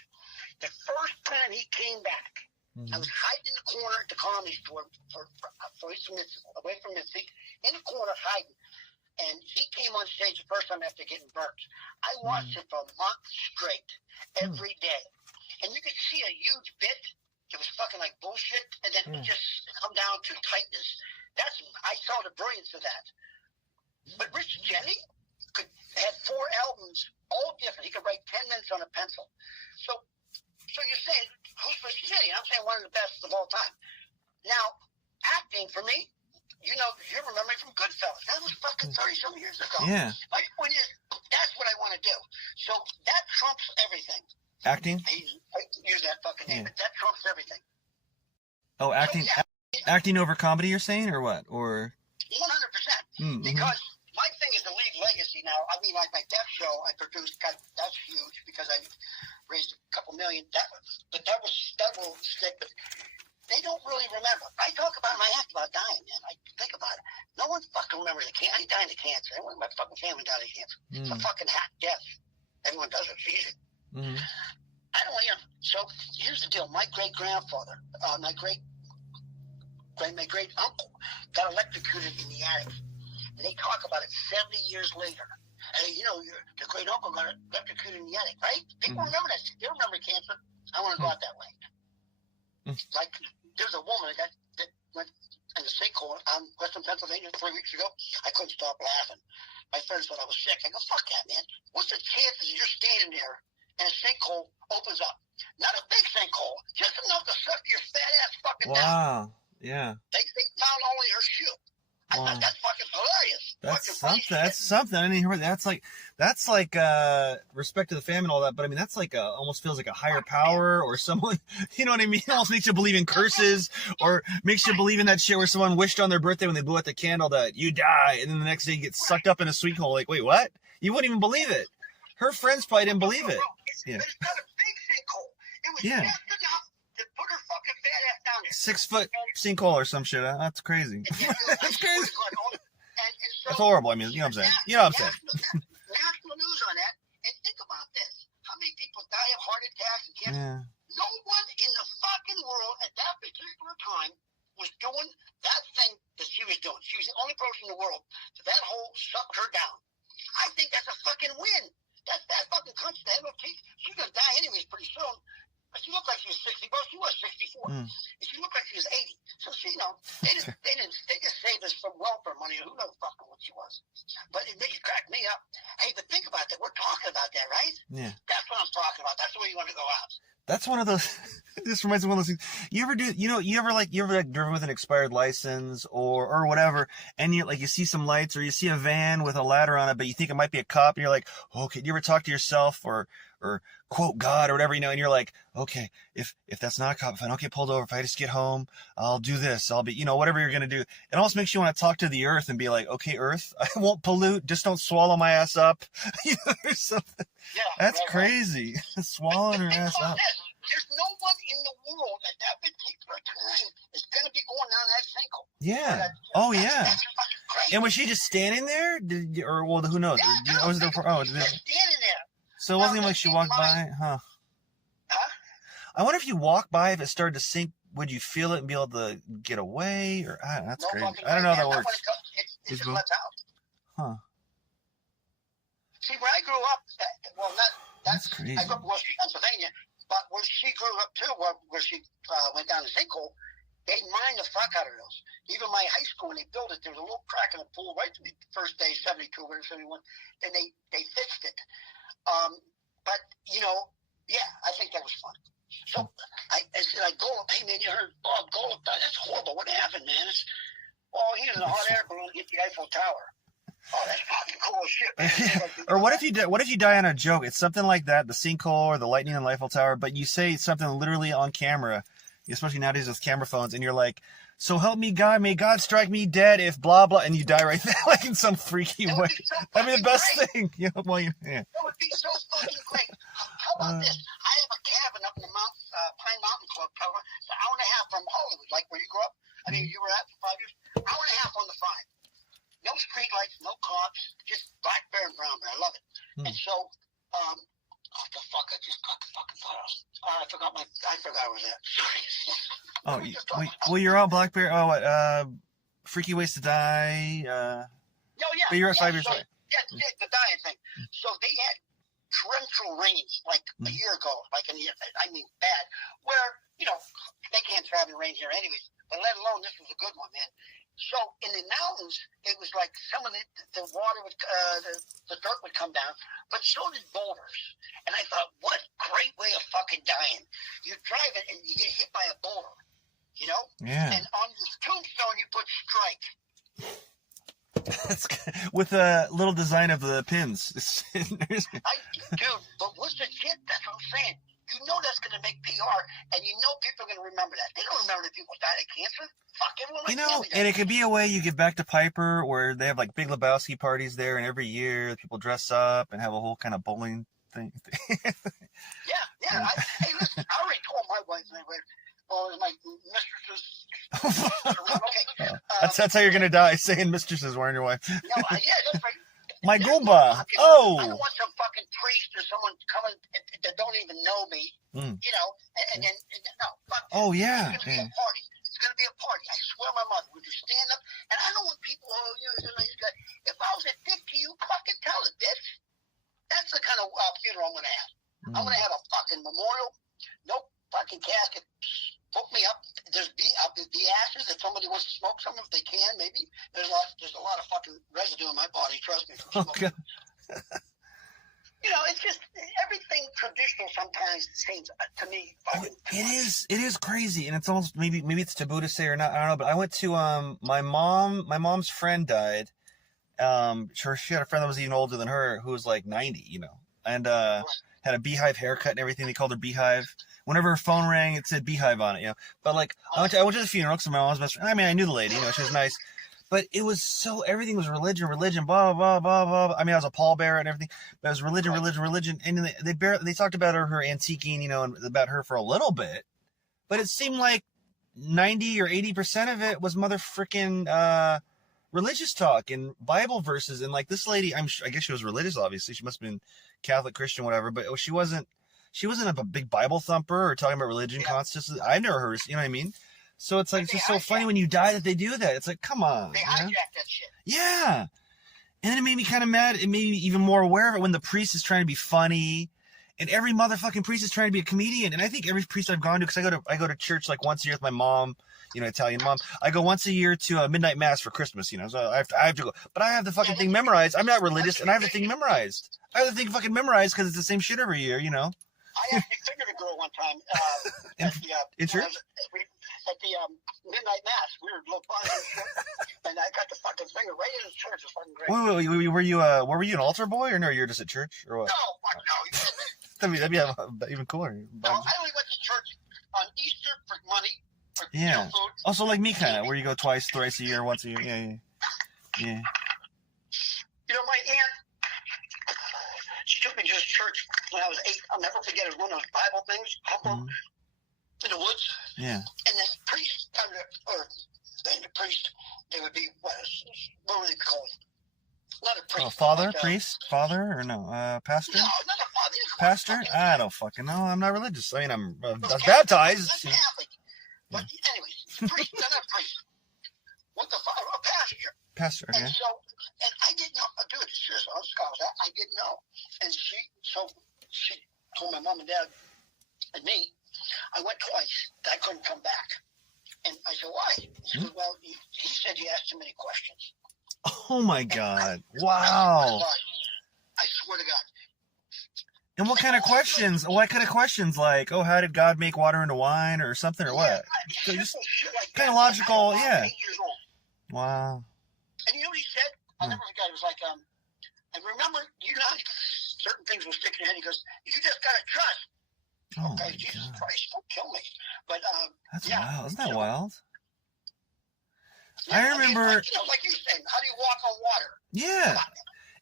The first time he came back, I was hiding in the corner at the Comedy Store away from Missy, in the corner hiding. And he came on stage the first time after getting burnt. I watched it for a month straight, every day. And you could see a huge bit. It was fucking like bullshit. And then it just come down to tightness. I saw the brilliance of that. But Rich Jenny had 4 albums, all different. He could write 10 minutes on a pencil. So you're saying, who's Rich Jenny? I'm saying one of the best of all time. Now, acting, for me, you remember me from Goodfellas. That was fucking 30-some years ago. Yeah. My point is, that's what I want to do. So that trumps everything. Acting? I use that fucking name, but that trumps everything. Oh, acting acting over comedy, you're saying, or what? Or 100%. Because my thing is to leave legacy now. I mean, like my deaf show I produced, that's huge because I raised a couple million. That will stick, but they don't really remember. I talk about my act about dying, man. I think about it. No one fucking remembers I died of cancer. Everyone in my fucking family died of cancer. It's a fucking hack death. Everyone does it. It's easy. I don't So here's the deal. My great grandfather, my great uncle, got electrocuted in the attic. And they talk about it 70 years later. Hey, your great uncle got electrocuted in the attic, right? People remember that. They remember cancer. I want to go out that way. Like, there's a woman that went in the sinkhole in Western Pennsylvania 3 weeks ago. I couldn't stop laughing. My friends thought I was sick. I go, fuck that, man. What's the chances you're standing there and a sinkhole opens up. Not a big sinkhole, just enough to suck your fat ass fucking down. Wow. Yeah. They found only her shoe. I thought that's fucking hilarious. That's fucking something. That's something. I didn't hear that. That's like respect to the family and all that. But I mean, that's like almost feels like a higher power or someone. You know what I mean? It almost makes you believe in curses or makes you believe in that shit where someone wished on their birthday when they blew out the candle that you die, and then the next day you get sucked up in a sweet hole. Like, wait, what? You wouldn't even believe it. Her friends probably didn't believe it. Yeah. It's not a big sinkhole. It was just enough to put her fucking fat ass down there. 6 foot sinkhole or some shit. That's crazy. That's crazy. So, that's horrible. I mean, you know what I'm saying? You know what I'm saying? National news on that. And think about this. How many people die of heart attacks and cancer? Yeah. No one in the fucking world at that particular time was doing that thing that she was doing. She was the only person in the world that hole sucked her down. I think that's a fucking win. That fucking country, that little teeth, she's going to die anyways pretty soon. But she looked like she was 60, but she was 64. And she looked like she was 80. So she, they just saved us from welfare money. Who knows fucking what she was. But it cracked me up. Hey, but think about that. We're talking about that, right? Yeah. That's what I'm talking about. That's the way you want to go out. That's one of those. This reminds me of one of those things. You ever driven with an expired license or whatever, and you see some lights or you see a van with a ladder on it, but you think it might be a cop, and you're like, okay. Do you ever talk to yourself or quote God or whatever, and you're like, okay, if that's not a cop, if I don't get pulled over, if I just get home, I'll do this. I'll be, whatever you're gonna do. It almost makes you want to talk to the earth and be like, okay, Earth, I won't pollute. Just don't swallow my ass up. Or something. Yeah, that's crazy. Swallowing her ass up. There's no one in the world at that particular time is going to be going down that sinkhole. Yeah. That's crazy. And was she just standing there? Who knows? Yeah, was there just standing there. So it wasn't even like she walked by, huh? I wonder if you walk by, if it started to sink, would you feel it and be able to get away? Or that's crazy. I don't know how that works. It just lets out. Huh. See, where I grew up, that's crazy. I grew up in Western Pennsylvania, but where she grew up too, where she went down the sinkhole, they mined the fuck out of those. Even my high school, when they built it, there was a little crack in the pool right the first day, 72 or 71, and they fixed it. But, I think that was fun. So I said, Golub, hey man, you heard Bob Golub died. That's horrible. What happened, man? He was in a hot air balloon to get the Eiffel Tower. Oh, that's fucking cool as shit. Or what if you die on a joke? It's something like that, the sinkhole or the lightning in the Eiffel Tower, but you say something literally on camera, especially nowadays with camera phones, and you're like, so help me God, may God strike me dead if blah, blah, and you die right there, like in some freaky way. That'd be the best thing. That would be so fucking great. How about this? I have a cabin up in the Pine Mountain Club cover. It's an hour and a half from Hollywood, like where you grew up. I mean, you were at for 5 years. Hour and a half on the 5. No street lights, no cops, just black bear and brown bear. I love it. And so, what the fuck? I just got the fucking thought. I forgot I was at. Well, you're on Black Bear. Oh, what? Freaky Ways to Die. Yeah. But you're at 5 years away. Yeah, the dying thing. So they had torrential rains like a year ago, like in the, I mean, bad, where, they can't travel in rain here anyways, but let alone this was a good one, man. So in the mountains, it was like some of the water would, the dirt would come down, but so did boulders. And I thought, what great way of fucking dying. You drive it and you get hit by a boulder, Yeah. And on this tombstone, you put strike. That's with a little design of the pins. Dude, but what's the shit? That's what I'm saying. You know that's going to make PR, and people are going to remember that. They don't remember that people died of cancer. Fuck, everyone. And it could be a way you give back to Piper, where they have like Big Lebowski parties there, and every year people dress up and have a whole kind of bowling thing. Yeah. Hey, listen, I already told my wife anyway. Well, my mistresses. Okay. That's how you're gonna die, saying mistresses weren't your wife. No, that's right. My Goomba. I don't want some fucking priest or someone coming that don't even know me. And then no. Fuck. Oh yeah. It's gonna be a party. It's gonna be a party. I swear, my mother would just stand up, and I don't want people. You're a nice guy. If I was a dick to you, fucking tell it, bitch. That's the kind of funeral I'm gonna have. I'm gonna have a fucking memorial. Nope. Fucking casket. Hook me up. There's the ashes. If somebody wants to smoke some, if they can, maybe. There's a lot of fucking residue in my body. Trust me. From smoking. Okay. It's just Everything traditional sometimes seems to me. It is crazy, and it's almost maybe it's taboo to say or not. I don't know, but I went to my mom's friend died. She had a friend that was even older than her who was like 90, and had a beehive haircut and everything. They called her Beehive. Whenever her phone rang, it said Beehive on it, But like, I went to the funeral because my mom's best friend. I mean, I knew the lady, she was nice. But it was everything was religion, blah, blah, blah, blah. I mean, I was a pallbearer and everything, but it was religion. And they talked about her antiquing, and about her for a little bit. But it seemed like 90 or 80% of it was mother-frickin' religious talk and Bible verses. And like this lady, I guess she was religious, obviously. She must have been Catholic, Christian, whatever. But she wasn't a big Bible thumper or talking about religion constantly. I've never heard her, you know what I mean? So it's like, it's just so funny when you die that they do that. It's like, come on. They hijack that shit. Yeah. And then it made me kind of mad. It made me even more aware of it when the priest is trying to be funny. And every motherfucking priest is trying to be a comedian. And I think every priest I've gone to, because I go to church like once a year with my mom, Italian mom. I go once a year to a midnight mass for Christmas, so I have to go. But I have the fucking thing memorized. I'm not religious, and I have the thing memorized. I have the thing fucking memorized because it's the same shit every year, I actually fingered a girl one time in church? At the midnight mass. We were little fun and I got the fucking finger right in the church. It was fucking great. Wait, were you an altar boy, or no? You were just at church, or what? No, fuck no. That'd be even cooler. No, I only went to church on Easter for money. For yeah. food. Also, like me, kind of, where you go twice, thrice a year, once a year. Yeah. My aunt, she took me to this church when I was 8. I'll never forget it. It was one of those Bible things, in the woods. Yeah. And the priest, they would be, what were they called? Not a priest. Oh, father, priest, father, or no, pastor? No, not a father. Pastor? I don't fucking know. I'm not religious. I mean, I'm baptized. I'm Catholic. But anyways, priest, not a priest. What the fuck? A pastor. Pastor, okay. And I didn't know. Dude, seriously, I didn't know. And she told my mom and dad and me, I went twice. I couldn't come back. And I said, why? He said, well, he said you asked too many questions. Oh, my God. Wow. I swear to God. And what kind of questions? What kind of questions? Like, how did God make water into wine or something, or what? So just kind of logical, yeah. 8 years old. Wow. And you know what he said? I'll never forget. It was like, and remember, how certain things will stick in your head. He goes, you just got to trust. Oh, okay, Jesus Christ, don't kill me. But, that's wild. Isn't that wild? Yeah, I remember. Like you said, how do you walk on water? Yeah.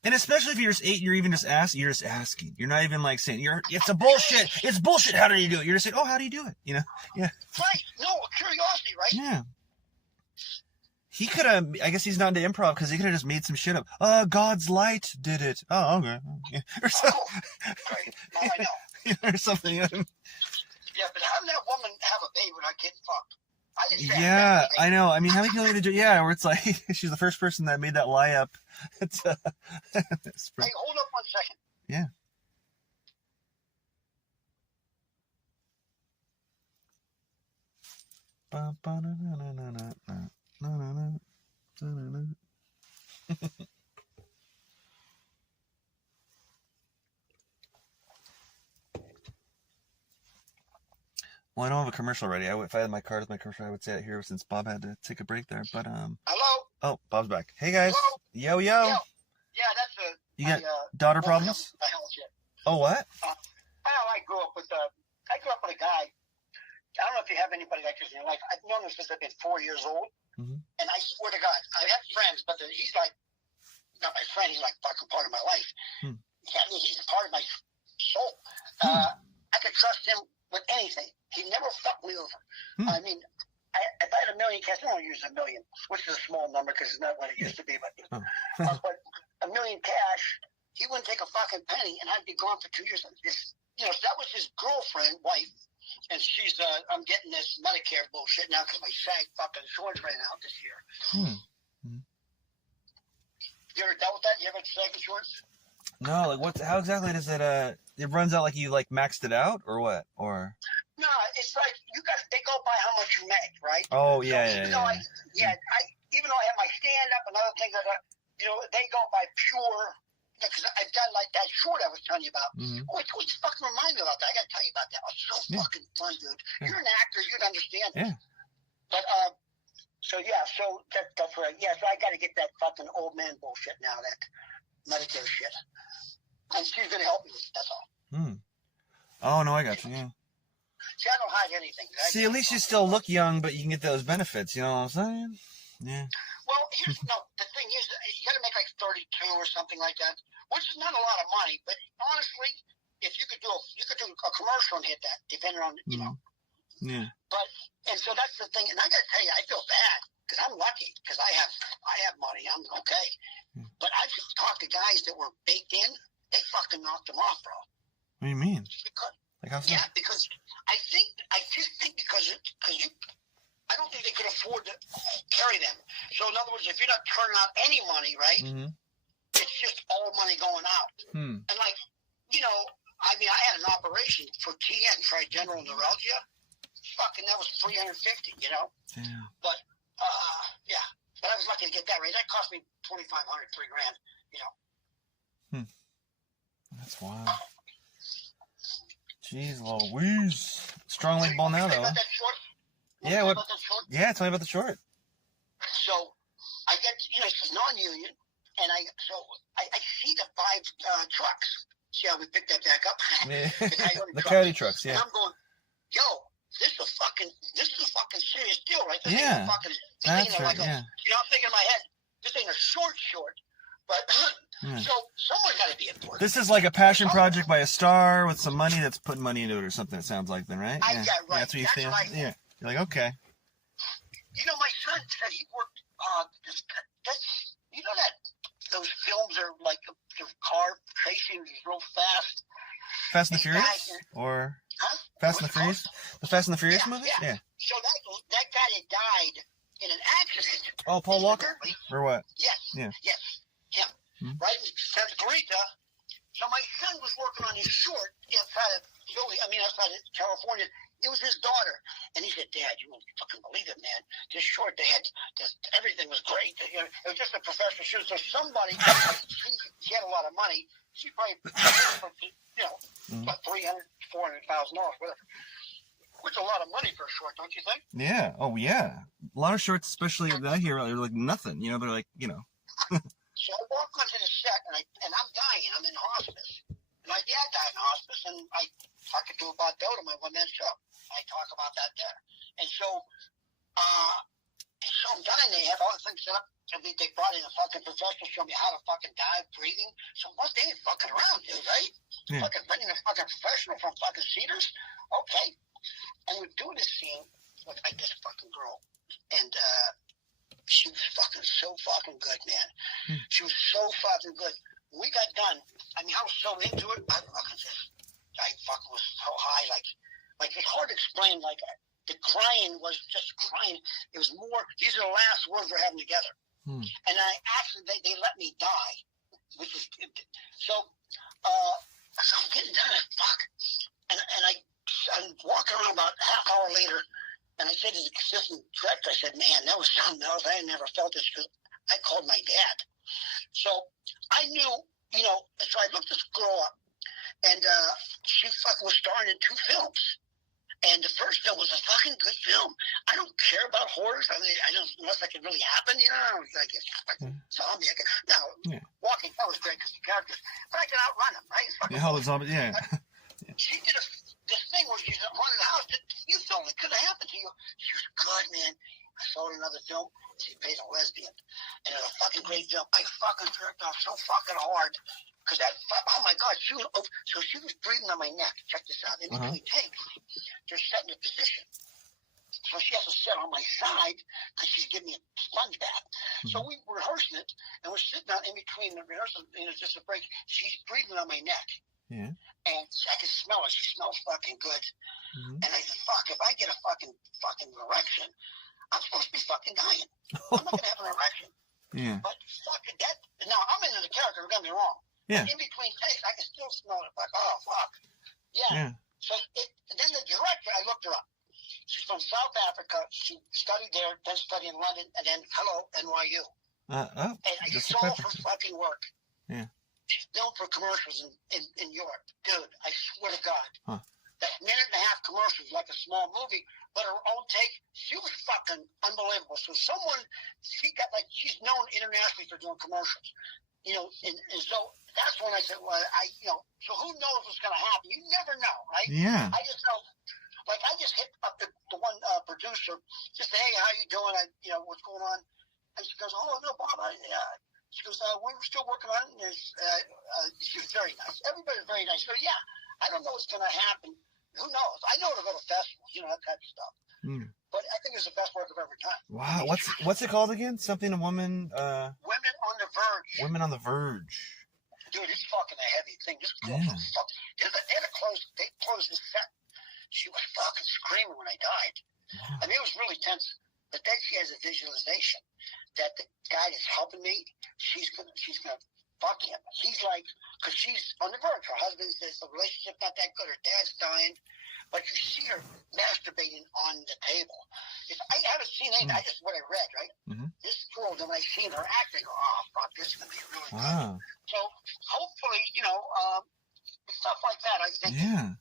And especially if you're just 8, you're even just asking. You're just asking. You're not even like saying, it's a bullshit. It's bullshit. How do you do it? You're just saying, how do you do it? Yeah. Right. No, curiosity, right? Yeah. He could have, I guess he's not into improv because he could have just made some shit up. God's light did it. Oh, okay. Yeah. Or something. Right. Now I know. Or something. Yeah, but how did that woman have a baby without getting fucked? Yeah, I know. I mean, how many people need to do? Yeah, where it's like she's the first person that made that lie up. It's, hey, hold up 1 second. Yeah. Well, I don't have a commercial ready. If I had my card with my commercial, I would say it here since Bob had to take a break there. But Hello. Oh, Bob's back. Hey guys. Hello? Yo. Yeah, that's You got daughter problems? Oh, what? I grew up with a guy. I don't know if you have anybody like this in your life. I've known him since I've been 4 years old, and I swear to God, I have friends, but he's like not my friend. He's like fucking part of my life. I mean, he's part of my soul. I could trust him with anything. He never fucked me over. I mean, if I had $1 million cash, I don't use $1 million, which is a small number because it's not what it used to be. But but $1 million cash, he wouldn't take a fucking penny, and I'd be gone for 2 years. So that was his girlfriend, wife, and she's. I'm getting this Medicare bullshit now because my SAG fucking insurance ran out this year. You ever dealt with that? You ever SAG insurance? No, like how exactly does it? It runs out like you maxed it out or what? Or no, it's like they go by how much you make, right? Oh so yeah. Even though I have my stand up and other things like that, they go by pure. Because I've done like that short I was telling you about. Mm-hmm. Oh, it fucking remind me about that. I got to tell you about that. It was so fucking fun, dude. Yeah. You're an actor. You'd understand it. Yeah. But, so that's right. Yeah, so I got to get that fucking old man bullshit now, that Medicare shit. And she's going to help me with it, that's all. Oh, no, I got you, yeah. See, I don't hide anything. See, at least you still look young, but you can get those benefits, you know what I'm saying? Yeah. Well, the thing is, you got to make like 32 or something like that, which is not a lot of money, but honestly, if you could do a commercial and hit that, depending on, you know. Yeah. But, and so that's the thing, and I got to tell you, I feel bad, because I'm lucky, because I have money, I'm okay. But I've talked to guys that were baked in, they fucking knocked them off, bro. What do you mean? Because, like how so? Yeah, because I just think because I don't think they could afford to carry them. So in other words, if you're not turning out any money, right, it's just all money going out. And like, you know, I mean, I had an operation for TN, trigeminal neuralgia. Fucking, that was $350, you know. Yeah. But yeah, but I was lucky to get that right. That cost me $2,500, $3,000, you know. That's wild. Jeez Louise. Strong leg ball now, though. Yeah, what? Yeah, tell me about the short. So I get, you know, it's non-union, and I see the 5 trucks. See how we picked that back up? Yeah. The coyote trucks, yeah. And I'm going, yo, this is a fucking serious deal, right? This yeah. ain't a fucking, that's right, yeah. You know, I'm thinking in my head, this ain't a short, but so someone got to be important. This is like a passion project by a star with some money that's putting money into it or something, it sounds like then, right? Yeah. Right. That's what you think? Right. Yeah. You're like, okay. You know, my son said he worked, you know that those films are like the car chasing real fast? Fast and the Furious? Or Fast and the Furious? The Fast and the Furious movie? Yeah. So that guy that died in an accident. Oh, Paul Walker? Or what? Yes. Yeah. Yes. Him. Right in Santa Clarita. So my son was working on his short outside of California. It was his daughter. And he said, Dad, you won't fucking believe it, man. This short, they had everything was great. You know, it was just a professional shoot. So somebody, she had a lot of money. She probably, you know, about $300,000, $400,000, whatever. Which is a lot of money for a short, don't you think? Yeah. Oh, yeah. A lot of shorts, especially that I hear, they're like nothing. You know, they're like, you know. So I walk onto the set, and I'm dying. I'm in hospice. And my dad died in hospice, and I could do about Dota, my one-man show. I talk about that there. And so I'm dying. They have all the things set up. They brought in a fucking professional to show me how to fucking dive, breathing. So what, they ain't fucking around, dude, right? Yeah. Fucking bringing a fucking professional from fucking Cedars. Okay. And we're doing this scene with like this fucking girl. And she was fucking so fucking good, man. She was so fucking good. When we got done, I mean, I was so into it. I fucking was so high. Like it's hard to explain. Like the crying was just crying. It was more, these are the last words we're having together. And I actually, they let me die. Which is, so I'm getting done at fuck. And I'm walking around about a half hour later. And I said to the assistant director, I said, man, that was something else. I had never felt this because I called my dad. So I knew, you know, so I looked this girl up, and she fucking was starring in 2 films. And the first film was a fucking good film. I don't care about horrors. I mean, I don't, unless that could really happen, you know, like it's like zombie. Walking, that was great because the characters, but I could outrun them, right? Yeah, how the zombie, yeah. She did this thing where she's running the house. You felt it could have happened to you. She was good, man. I saw her in another film. She played a lesbian. And it was a fucking great film. I fucking jerked off so fucking hard. Because oh my God, she was breathing on my neck. Check this out. In between takes, they're setting a position. So she has to sit on my side because she's giving me a sponge bath. So we were rehearsing it, and we're sitting out in between the rehearsal, and it's just a break. She's breathing on my neck. Yeah. And I could smell it. She smells fucking good. And I said, fuck, if I get a fucking erection, I'm supposed to be fucking dying. I'm not going to have an erection. Yeah. But fucking that, now I'm into the character, don't get me wrong. Yeah. In between takes, I can still smell it. Like, oh, fuck. Yeah. So then the director, I looked her up. She's from South Africa. She studied there, then studied in London, and then, hello, NYU. And I saw her fucking work. Yeah. She's known for commercials in Europe. Dude, I swear to God. Huh. That minute and a half commercial is like a small movie, but her own take, she was fucking unbelievable. So she's known internationally for doing commercials. You know, and so that's when I said, well, so who knows what's going to happen? You never know, right? Yeah. I just know, like, I just hit up the one producer, just say, hey, how you doing? What's going on? And she goes, oh, no, Bob, she goes, we're still working on it. She was very nice. Everybody's very nice. So, yeah, I don't know what's going to happen. Who knows? I know to go to festivals, that type of stuff. Mm. But I think it's the best work of every time. Wow, what's it called again? Something a woman. Women on the Verge. Women on the Verge. Dude, it's fucking a heavy thing. This girl, they closed this set. She was fucking screaming when I died. Yeah. I mean, it was really tense. But then she has a visualization that the guy that's helping me, she's gonna fuck him. He's like, because she's on the verge. Her husband says the relationship's not that good. Her dad's dying. But you see her masturbating on the table. I haven't seen anything. I just what I read, right? Mm-hmm. This girl, when I seen her acting, oh, fuck, this is going to be really good. So hopefully, stuff like that, I think. Yeah.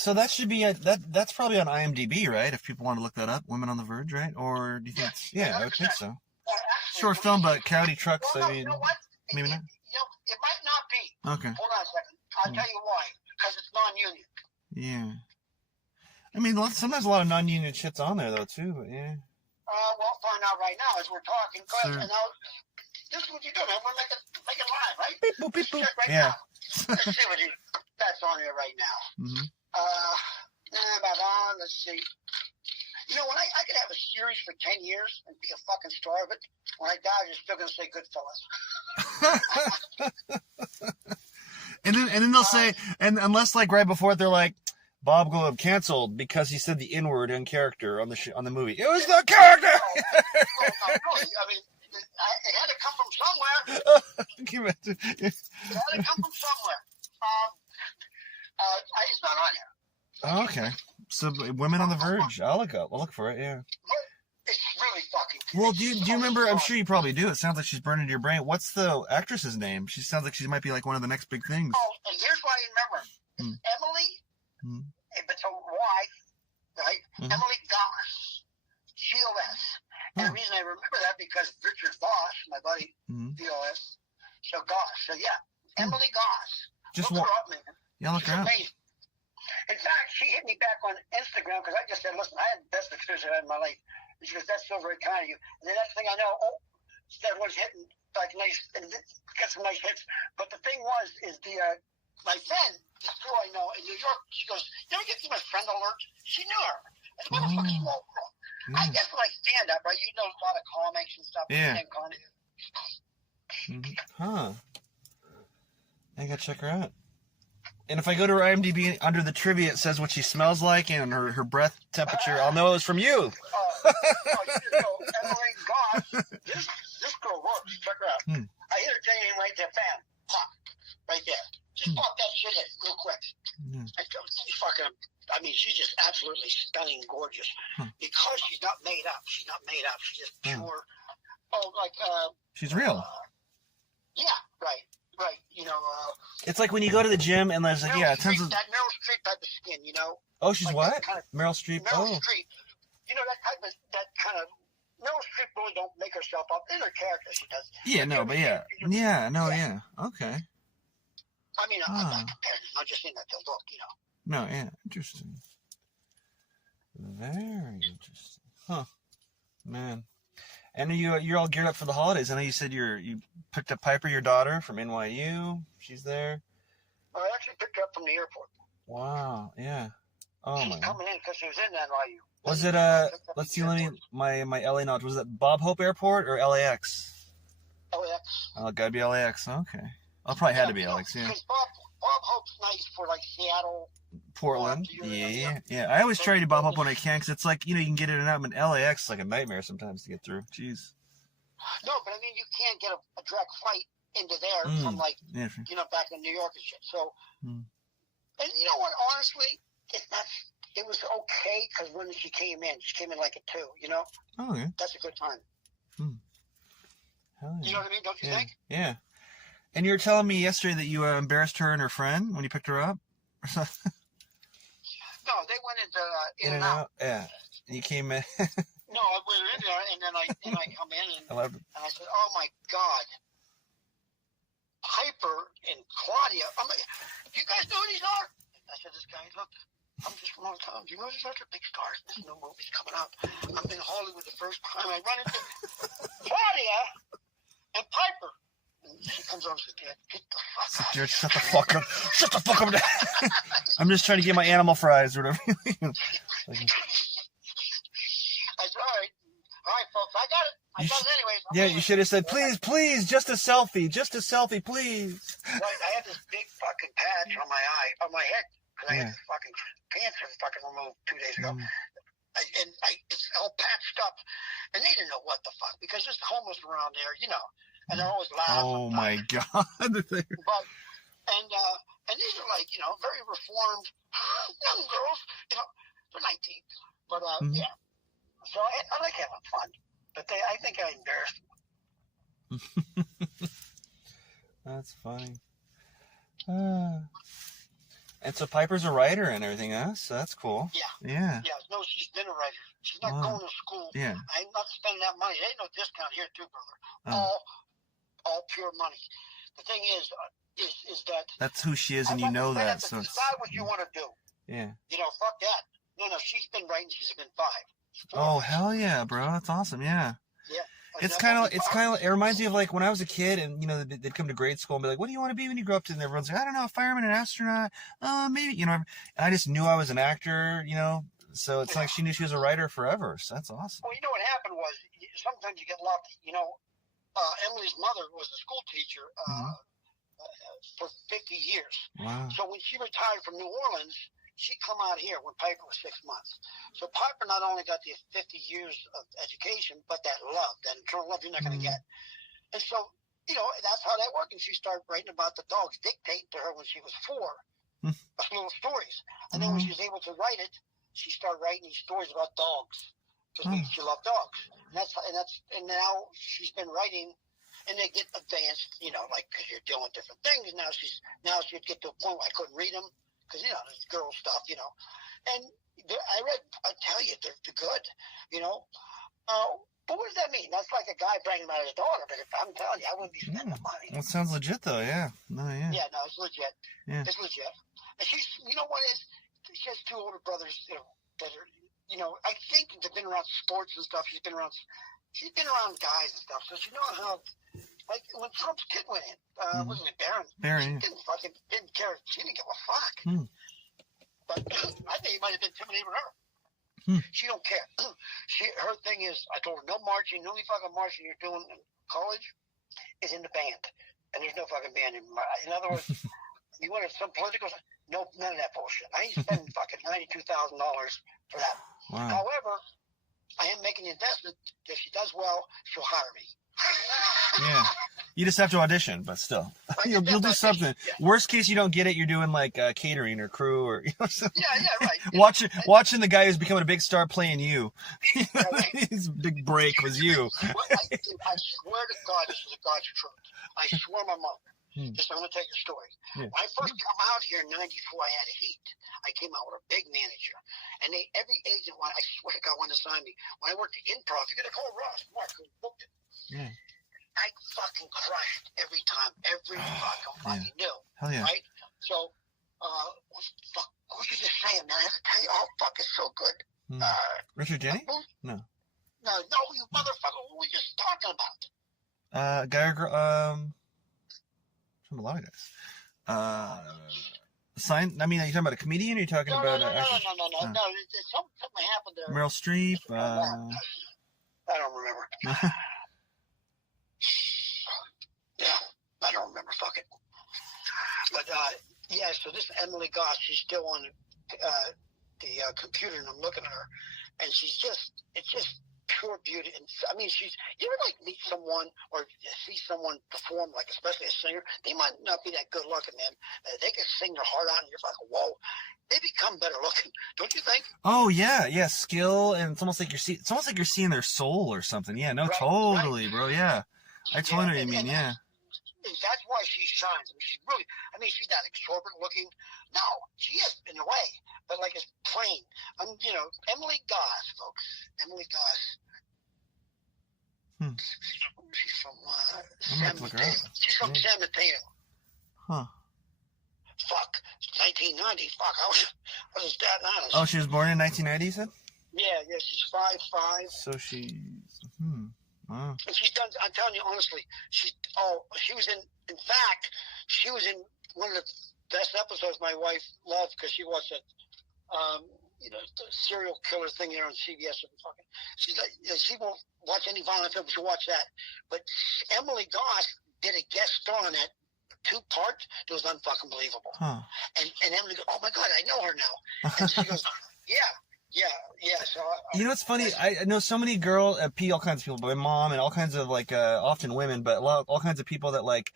So that should be, that's probably on IMDb, right? If people want to look that up, Women on the Verge, right? Or do you think it's, I would think so. Short film, but Coyote Trucks, well, no, you know what? Maybe not? It might not be. Okay. Hold on a second. I'll tell you why. Because it's non-union. Yeah. I mean, sometimes a lot of non-union shit's on there, though, too, but yeah. We'll find out right now as we're talking. Sure. And now, this is what you're doing. We're making live, right? Beep, boop, beep, boop. Right now. Let's see that's on here right now. Mm-hmm. Let's see. When I could have a series for 10 years and be a fucking star of it, when I die, you're still going to say Goodfellas. And then they'll say, and unless like right before it, they're like, Bob Golub canceled because he said the N-word in character on the movie. It was the character. No, really. I mean, it had to come from somewhere. Can you imagine? It had to come from somewhere. It's not on here. Oh, okay. So Women on the Verge. I'll look for it. Yeah. It's really fucking. Well, do you remember? I'm sure you probably do. It sounds like she's burned into your brain. What's the actress's name? She sounds like she might be like one of the next big things. Oh, and here's what I remember. It's Emily, but it's a Y, right? Emily Goss, G-O-S. And the reason I remember that because Richard Voss, my buddy, V-O-S, so Goss. So yeah, Emily Goss. Just look her up, man. Yeah, look her up. Amazing. In fact, she hit me back on Instagram because I just said, listen, I had the best experience I've had in my life. And she goes, that's so very kind of you. And the next thing I know, everyone's hitting like nice, and get some nice hits. But the thing is my friend, the girl I know in New York, she goes, you ever get my friend alert? She knew her. It's a motherfucking small girl. I guess like stand up, right? You know a lot of comics and stuff. Yeah. Huh. I gotta check her out. And if I go to her IMDb, under the trivia, it says what she smells like and her breath temperature. I'll know it's from you. You just go, Emily Goss. This girl works. Check her out. I hit her name right there. Bam. Pop. Right there. Just pop that shit in real quick. She's just absolutely stunning, gorgeous. Because she's not made up. She's not made up. She's just pure. She's real. Yeah, right. Right, it's like when you go to the gym and there's like, tons of that Meryl Streep type of skin, Oh, she's like what? Meryl Streep. Meryl Streep. That kind of Meryl Streep really don't make herself up in her character. She does. Yeah, no, but yeah. Okay. I mean, I'm not comparing. I'm just saying that the look, No, yeah, interesting. Very interesting. Huh, man. And you're all geared up for the holidays. I know you said you picked up Piper, your daughter, from NYU. She's there. I actually picked her up from the airport. Wow. Yeah. Oh She's my. coming in because she was in NYU. Was it let's see, my LA knowledge. Was it Bob Hope Airport or LAX? LAX. Oh, gotta be LAX. Okay. I'll probably had to be LAX. Yeah. Because Bob Hope's nice for like Seattle. Portland. Yeah. I always try to do Bob Hope when I can because it's like, you can get in and out, but LAX is like a nightmare sometimes to get through. Jeez. No, but I mean, you can't get a direct flight into there from like, back in New York and shit. So, and you know what, honestly, it was okay because when she came in like at 2, Oh, yeah. That's a good time. Hell yeah. You know what I mean? Don't you think? Yeah. And you were telling me yesterday that you embarrassed her and her friend when you picked her up? Or something? No, they went into In and out? Yeah. And you came in. No, we were in there, and then I come in, and I said, "Oh my God, Piper and Claudia! I'm like, do you guys know who these are?" I said, "This guy, look, I'm just from out of town. Do you know these are big stars? There's no movies coming up. I'm in Hollywood the first time. I run into Claudia and Piper." And she comes over and says, "Get the fuck out." Jared, shut the fuck up. Shut the fuck up. I'm just trying to get my animal fries or whatever. I said, all right, folks, I got it. I got it anyways. Yeah, you should have said, please, just a selfie, please. Right, I had this big fucking patch on my eye, on my head, because I had this fucking cancer fucking removed 2 days ago. It's all patched up, and they didn't know what the fuck, because there's homeless around there, you know, and they're always loud. Oh my God. And these are like, you know, very reformed young girls, you know, they're 19, but yeah. So I like having fun, but I think I embarrassed them. That's funny. And so Piper's a writer and everything, huh? So that's cool. Yeah. No, she's been a writer. She's not going to school. Yeah. I'm not spending that money. There ain't no discount here, too, brother. All pure money. The thing is that that's who she is, and you know that. So decide what you want to do. Yeah. You know, fuck that. No, she's been writing. She's been 5. Oh hell yeah, bro! That's awesome. Yeah. Yeah. It's kind of. It reminds me of like when I was a kid, and you know they'd come to grade school and be like, "What do you want to be when you grow up?" And everyone's like, "I don't know, a fireman, an astronaut, maybe." You know, and I just knew I was an actor. You know, so it's like she knew she was a writer forever. So that's awesome. Well, you know what happened was sometimes you get lucky. You know, Emily's mother was a school teacher for 50 years. Wow. So when she retired from New Orleans, she come out here when Piper was 6 months. So Piper not only got the 50 years of education, but that love, that internal love you're not going to get. And so, you know, that's how that worked. And she started writing about the dogs, dictating to her when she was 4, little stories. And then when she was able to write it, she started writing these stories about dogs because she loved dogs. And now she's been writing, and they get advanced, you know, like because you're doing different things. Now she'd get to a point where I couldn't read them. Because, you know, there's girl stuff, you know. And I tell you, they're good, you know. But what does that mean? That's like a guy bragging about his daughter, but if I'm telling you, I wouldn't be spending the money. Well, it sounds legit, though, yeah. No, yeah. Yeah, no, it's legit. Yeah. It's legit. And she's, you know what is, she has 2 older brothers, you know, that are, you know, I think they've been around sports and stuff. She's been around guys and stuff. So she knows how, like when Trump's kid went in, wasn't it Barron? Barron, She didn't care. She didn't give a fuck. But I think he might have been intimidated with her. She don't care. Her thing is, I told her, no marching. The only fucking marching you're doing in college is in the band. And there's no fucking band in other words, you want some political, no, none of that bullshit. I ain't spending fucking $92,000 for that. Wow. However, I am making the investment. If she does well, she'll hire me. Yeah. You just have to audition, but still. You'll do something. Yeah. Worst case, you don't get it. You're doing like catering or crew or, you know, something. Yeah, right. Watching the guy who's becoming a big star playing you. His big break was you. I swear to God, this is a God's truth. I swear my mother. Just, I'm going to tell you a story. Yeah. When I first come out here in 94, I had a heat. I came out with a big manager. And every agent, I swear to God, wanted to sign me. When I worked at Improv, you're going to call Ross. Mark, who booked it. Yeah. I fucking crushed every time. Every fucking money knew. Hell yeah. Right? So, what was you just saying, man? I have to tell you, oh, fuck, it's so good. Richard Jenny? No, you motherfucker. What were we just talking about? Guy or girl, from a lot of guys. I mean, are you talking about a comedian or are you talking about... No. Something happened there. Meryl Streep? I don't remember. Yeah, I don't remember. Fuck it. But, yeah, so this Emily Goss, she's still on the computer, and I'm looking at her, and it's just pure beauty. And I mean, you ever like meet someone or see someone perform, like especially a singer, they might not be that good looking, man. They can sing their heart out, and you're like, whoa. They become better looking, don't you think? Oh yeah, skill, and it's almost like you're seeing their soul or something. Yeah, no, right, totally, right. Bro. Yeah, I totally know what you mean. Yeah. that's why she shines. I mean, she's really. I mean, she's not exorbitant looking. No, she is in a way, but like it's plain. You know, Emily Goss, folks. Emily Goss. She's from San Mateo. She's from San Mateo. Huh. Fuck. 1990. Fuck. I was in Staten Island. Oh, she was born in 1990, you said? Yeah, she's 5'5". So she's wow. And she's done. I'm telling you honestly, she was in fact, she was in one of the best episodes my wife loved because she watched that, you know, the serial killer thing here on CBS. She's like, she won't watch any violent film. She'll watch that. But Emily Goss did a guest star on that 2 parts. It was unfucking believable. Huh. And Emily goes, oh my God, I know her now. And she goes, yeah. So you know what's funny? I know so many girls, all kinds of people, but my mom and all kinds of like, often women, but all kinds of people that like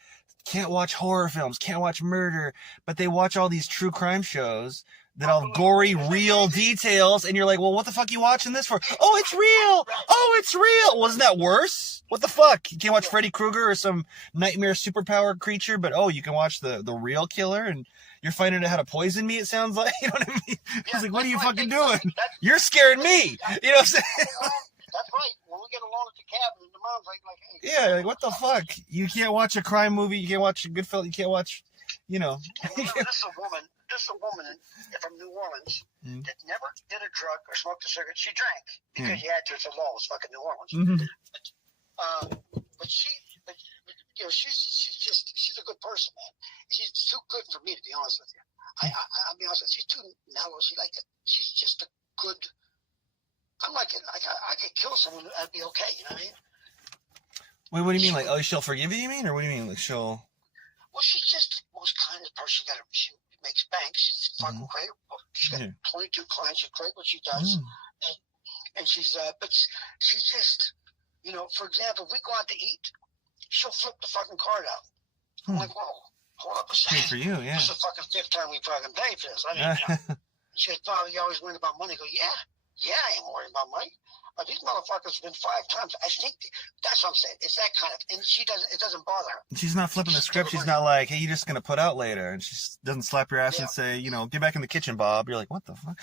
can't watch horror films, can't watch murder, but they watch all these true crime shows that all gory, real details, and you're like, well, what the fuck are you watching this for? Oh, it's real! Oh, it's real! Wasn't that worse? What the fuck? You can't watch Freddy Krueger or some nightmare superpower creature, but oh, you can watch the real killer, and you're finding out how to poison me, it sounds like. You know what I mean? I was like, what are you fucking doing? You're scaring me! You know what I'm saying? That's right. When we get along at the cabin, the mom's like, hey. Yeah, like, what the fuck? You can't watch a crime movie, you can't watch a Goodfellas, you can't watch, you know. This is a woman from New Orleans that never did a drug or smoked a cigarette. She drank because she had to. It's a law. It's fucking New Orleans. But you know, she's a good person, man. She's too good for me, to be honest with you. I'll be honest with you. She's too mellow. She's just a good. I'm like, I could kill someone. I'd be okay. You know what I mean? Wait, what do you mean? Like, oh, she'll forgive you? You mean, or what do you mean? Like, she'll. Well, she's just the most kindest person. She makes banks. She's fucking great. She's got 22 clients. She's great what she does. And she's, but she's just, you know, for example, if we go out to eat, she'll flip the fucking card out. I'm like, whoa, hold up a second. Good for you, yeah. This is the fucking 5th time we fucking paid for this. I mean, you know, she goes, Bob, you always worried about money. I go, yeah, I ain't worried about money. But these motherfuckers have been 5 times. I think that's what I'm saying. It's that kind of, and it doesn't bother her. She's not flipping the script. She's not like, hey, you're just going to put out later. And she doesn't slap your ass and say, you know, get back in the kitchen, Bob. You're like, what the fuck?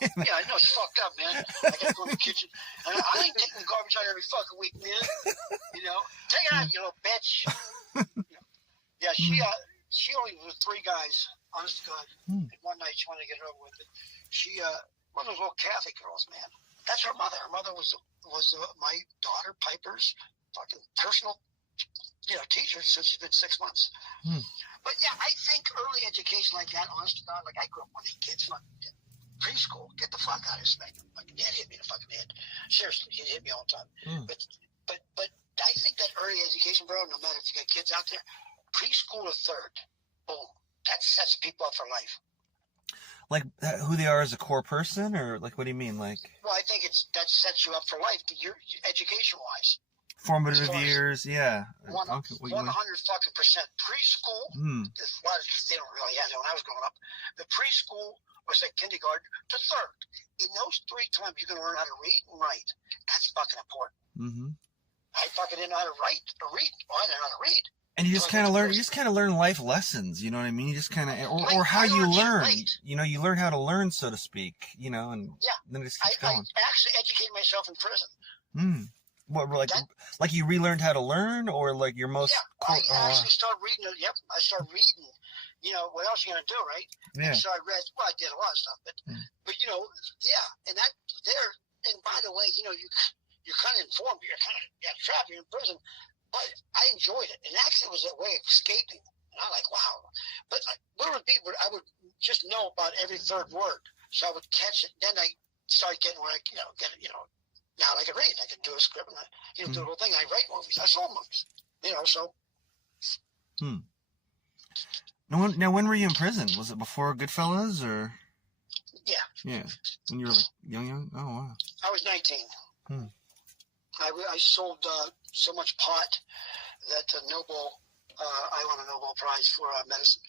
Yeah, I know. It's fucked up, man. I got to go in the kitchen. And I ain't taking the garbage out every fucking week, man. You know, take it out, you little bitch. Yeah, she only was 3 guys, honest to God. And one night she wanted to get it over with. She, one of those little Catholic girls, man. That's her mother. Her mother was my daughter Piper's fucking personal, you know, teacher since she's been 6 months. But yeah, I think early education like that, honest to God, like I grew up with 8 kids, preschool, get the fuck out of this thing. My dad hit me in the fucking head. Seriously, he'd hit me all the time. But I think that early education, bro, no matter if you got kids out there, preschool to 3rd, boom, that sets people up for life. Like who they are as a core person, or like what do you mean? Like, well, I think that sets you up for life. You're education-wise. Formative years, yeah. 100 fucking percent. Preschool. They don't really have that when I was growing up. The preschool was like kindergarten to 3rd. In those 3 times, you're gonna learn how to read and write. That's fucking important. I fucking didn't know how to write or read. Well, I didn't know how to read. And you just kind of learn. You just kind of learn life lessons. You know what I mean? You just kind of, or how you learn. You know, you learn how to learn, so to speak. You know, and then it just keeps going. I actually educated myself in prison. What, like you relearned how to learn, or like your most? Yeah, I actually started reading. Yep, I started reading. You know, what else are you gonna do, right? Yeah. And so I read. Well, I did a lot of stuff, but you know, and that there. And by the way, you know, you're kind of informed. You're kind of trapped. You're in prison. But I enjoyed it. And actually it was a way of escaping. And I'm like, wow. But like, what would it be? I would just know about every 3rd word. So I would catch it. Then I started getting where I, now I could read. I could do a script and do the whole thing. I write movies. I saw movies. You know, so. Now, when were you in prison? Was it before Goodfellas or? Yeah. Yeah. When you were like young? Oh, wow. I was 19. I sold so much pot that I won a Nobel Prize for medicine.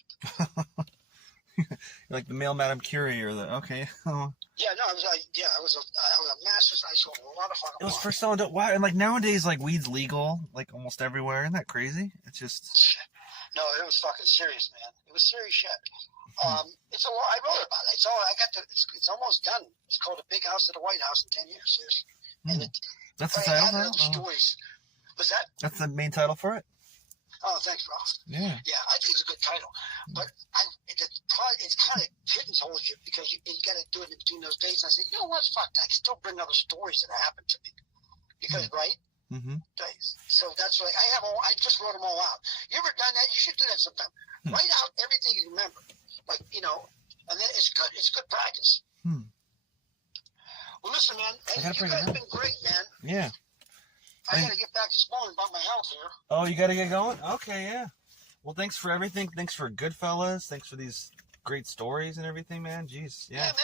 Like the male Madame Curie or the okay. Oh. Yeah, no, I was a master's. I sold a lot of fucking. It was pot. for selling dope. Wow, and like nowadays, like weed's legal, like almost everywhere. Isn't that crazy? It's just. No, it was fucking serious, man. It was serious shit. It's a lot. I wrote about it. It's all. I got to. It's almost done. It's called A Big House at the White House in 10 years. Seriously. And that's the I title. had other stories. Was that? That's the main title for it. Oh, thanks, Ross. Yeah. Yeah, I think it's a good title, but it's kind of pigeonholes you because you got to do it in between those days. And I said, you know what? Fuck, I can still bring other stories that happened to me because right. Days. So that's like I just wrote them all out. You ever done that? You should do that sometime. Write out everything you remember, like and then it's good. It's good practice. Well, listen, man. Hey, you guys have been great, man. Yeah. I got to get back to smoking about my health here. Oh, you got to get going? Okay, yeah. Well, thanks for everything. Thanks for Goodfellas. Thanks for these great stories and everything, man. Jeez. Yeah, man.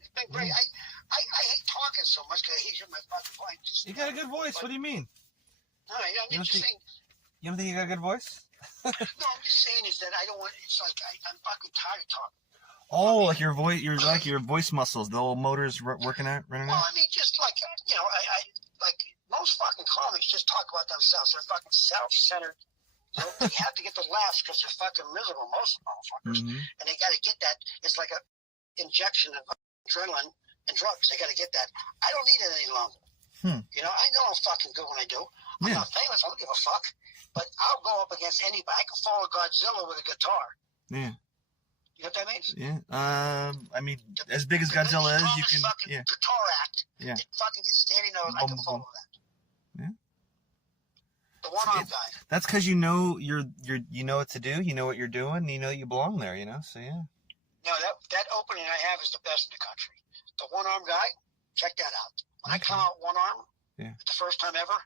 It's been great. I hate talking so much because I hate hearing my fucking voice. You got a good voice. What do you mean? No, I'm just saying. You don't think you got a good voice? No, I'm just saying is that I don't want. It's like I'm fucking tired of talking. Oh, like your voice. You're like your voice muscles. The old motors running out. Well, I mean, just like I like most fucking comics just talk about themselves. They're fucking self-centered. They have to get the laughs because they're fucking miserable, most motherfuckers. And they got to get that. It's like a injection of adrenaline and drugs. They got to get that. I don't need it any longer. I know I'm fucking good when I do. I'm not famous. I don't give a fuck. But I'll go up against anybody. I can follow Godzilla with a guitar. Yeah. You know what that means? Yeah. I mean, as big as Godzilla is, you can. Yeah. Guitar act. Yeah. It fucking gets standing nose. I can follow that. Yeah. The one-arm guy. That's because you know you know what to do. You know what you're doing. You know you belong there. So yeah. No, that opening I have is the best in the country. The one-arm guy. Check that out. When I come out one arm, the first time ever,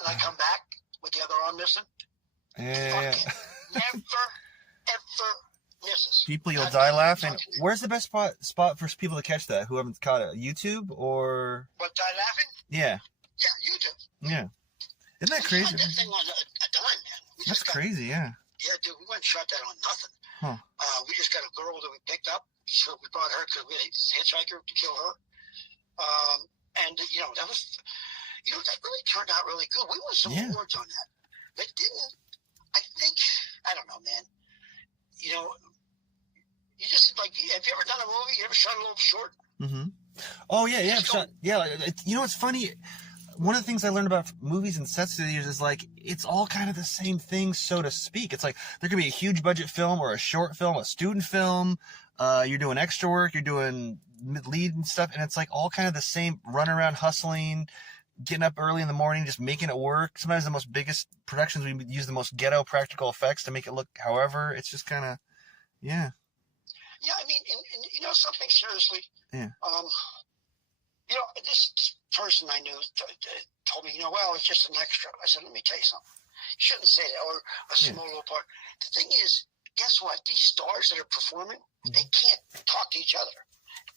and I come back with the other arm missing, fucking never, ever misses. People, you'll die laughing. Where's the best spot for people to catch that who haven't caught it? YouTube or? What, die laughing? Yeah. Yeah, YouTube. Yeah. Isn't that crazy? We that thing on a dime, man. That's crazy, yeah. Yeah, dude, we went and shot that on nothing. We just got a girl that we picked up, so we brought her because we had a hitchhiker to kill her. And that was, that really turned out really good. We won some awards on that. That didn't, I think, I don't know, man. You just like, have you ever done a movie? You ever shot a little short? Oh yeah. It's funny. One of the things I learned about movies and sets through the years is like, it's all kind of the same thing, so to speak. It's like, there could be a huge budget film or a short film, a student film. You're doing extra work, you're doing lead and stuff, and it's like all kind of the same, run around hustling, getting up early in the morning, just making it work. Sometimes the biggest productions, we use the most ghetto practical effects to make it look however. It's just kind of, yeah. Yeah, I mean, and something seriously. Yeah. This person I knew told me, well, it's just an extra. I said, let me tell you something. You shouldn't say that, or a small little part. The thing is, guess what? These stars that are performing, they can't talk to each other.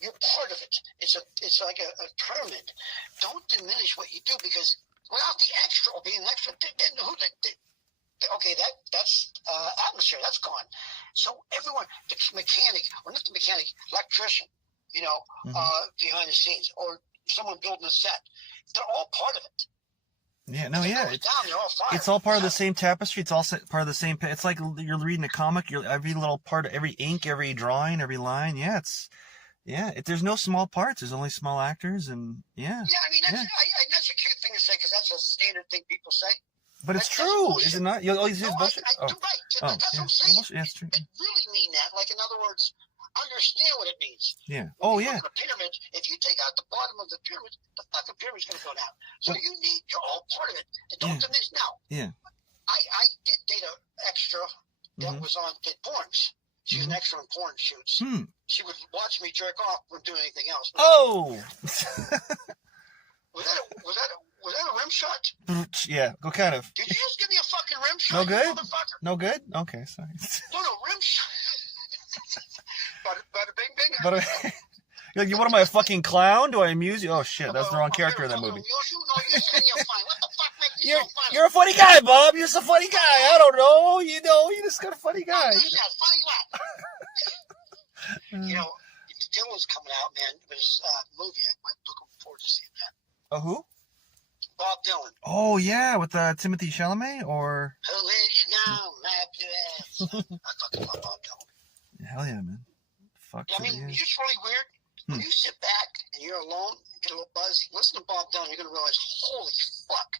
You're part of it. It's like a pyramid. Don't diminish what you do, because without the extra or being extra, then okay, that's atmosphere. That's gone. So everyone, the mechanic, or not the mechanic, electrician, behind the scenes, or someone building a set, they're all part of it. Yeah, no, yeah. It's all part of the same tapestry. It's all part of the same. It's like you're reading a comic. Every little part, every ink, every drawing, every line. Yeah, there's no small parts. There's only small actors, and yeah. Yeah, I mean, that's a cute thing to say, because that's a standard thing people say. But it's true, is it not? You always use bullshit. Right. That's what I'm saying. Yeah, it's true. They really mean that. Like, in other words, understand what it means. Yeah. Oh, yeah. The pyramid, if you take out the bottom of the pyramid, the fucking pyramid's going to go down. So you're all part of it. And don't diminish. Now, I did date an extra that did porns. She was an extra in porn shoots. She would watch me jerk off when doing anything else. Oh! Was that a rim shot? Yeah, go kind of. Did you just give me a fucking rim shot, no good? motherfucker? No good? Okay, sorry. No, rim shot. Bada bing bing. You're like, what am I, a fucking clown? Do I amuse you? Oh shit, that's the wrong character in that movie. You're a funny guy, Bob. You're just a funny guy. I don't know. You just got a funny guy. Funny guy. You know, Dylan's coming out, man. But his movie, I'm looking forward to seeing that. Oh, who? Bob Dylan. Oh, yeah, with Timothy Chalamet, or? Who let you down, map your ass. I fucking love Bob Dylan. Hell yeah, man. Fuck. I mean, it's really weird. When you sit back and you're alone, get a little buzz, listen to Bob Dylan, you're going to realize, holy fuck,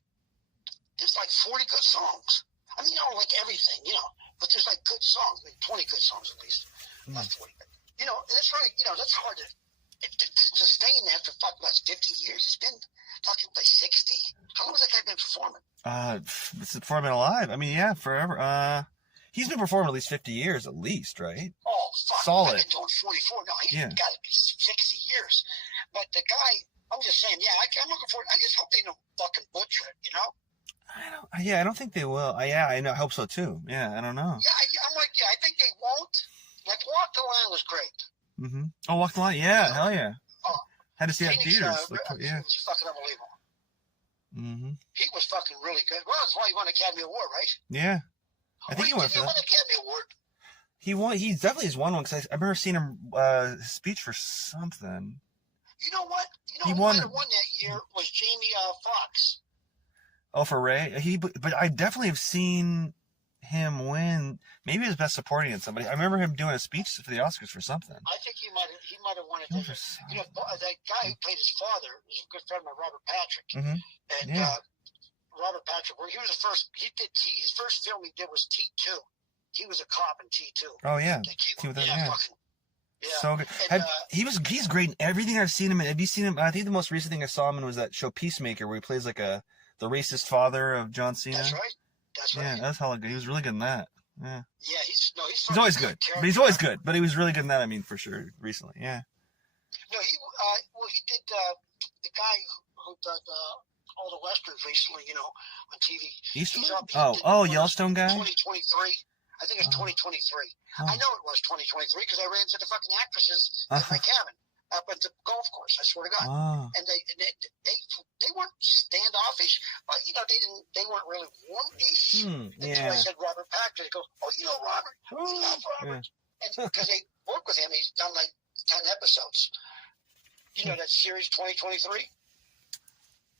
there's like 40 good songs. I mean, you know, like everything, you know, but there's like good songs, like 20 good songs at least, not 40. But, you know, and it's really, you know, that's hard to sustain that for fucking about 50 years. It's been fucking like 60. How long has that guy been performing? Before I've been alive. I mean, yeah, forever. He's been performing at least 50 years, at least, right? Oh, fuck. Solid. I've been doing 44. No, he's got to be 60 years. But the guy, I'm just saying, yeah, I'm looking forward. I just hope they don't fucking butcher it, you know? I don't think they will. I know. I hope so, too. Yeah, I don't know. Yeah, I'm like, I think they won't. Like, Walk the Line was great. Mm-hmm. Oh, Walk the Line? Yeah, hell yeah. Oh, had to see that in theaters. Yeah. It was fucking unbelievable. Mm-hmm. He was fucking really good. Well, that's why he won the Academy Award, right? Yeah. I think he won for that. Did he win the Academy Award? He won. He definitely has won one, because I remember seeing him speech for something. You know what? You know he who won. might have won that year was Jamie Foxx. Oh, for Ray? But I definitely have seen him win. Maybe his best supporting in somebody. I remember him doing a speech for the Oscars for something. I think he might have won it. You know, that guy who played his father was a good friend of mine, Robert Patrick. Mm-hmm. And Robert Patrick, he was the first. His first film he did was T2. He was a cop in T2. Oh yeah, yeah. So good. And, he's great in everything I've seen him in. Have you seen him? I think the most recent thing I saw him in was that show Peacemaker, where he plays like the racist father of John Cena. That's right. Yeah, that's hella good. He was really good in that. Yeah. Yeah, he's always good. But he's always good. But he was really good in that. I mean, for sure, recently. Yeah. No, he did the guy who did all the westerns recently, you know, on TV. Eastwood? Yellowstone guy? 2023. I think it's 2023. I know it was 2023 because I ran into the fucking actresses at my cabin up at the golf course. I swear to God. And they weren't standoffish, but you know they weren't really warmish. Until I said Robert Patrick. They go, oh, you know Robert? We love Robert. And because they work with him, he's done like 10 episodes. You know that series 2023?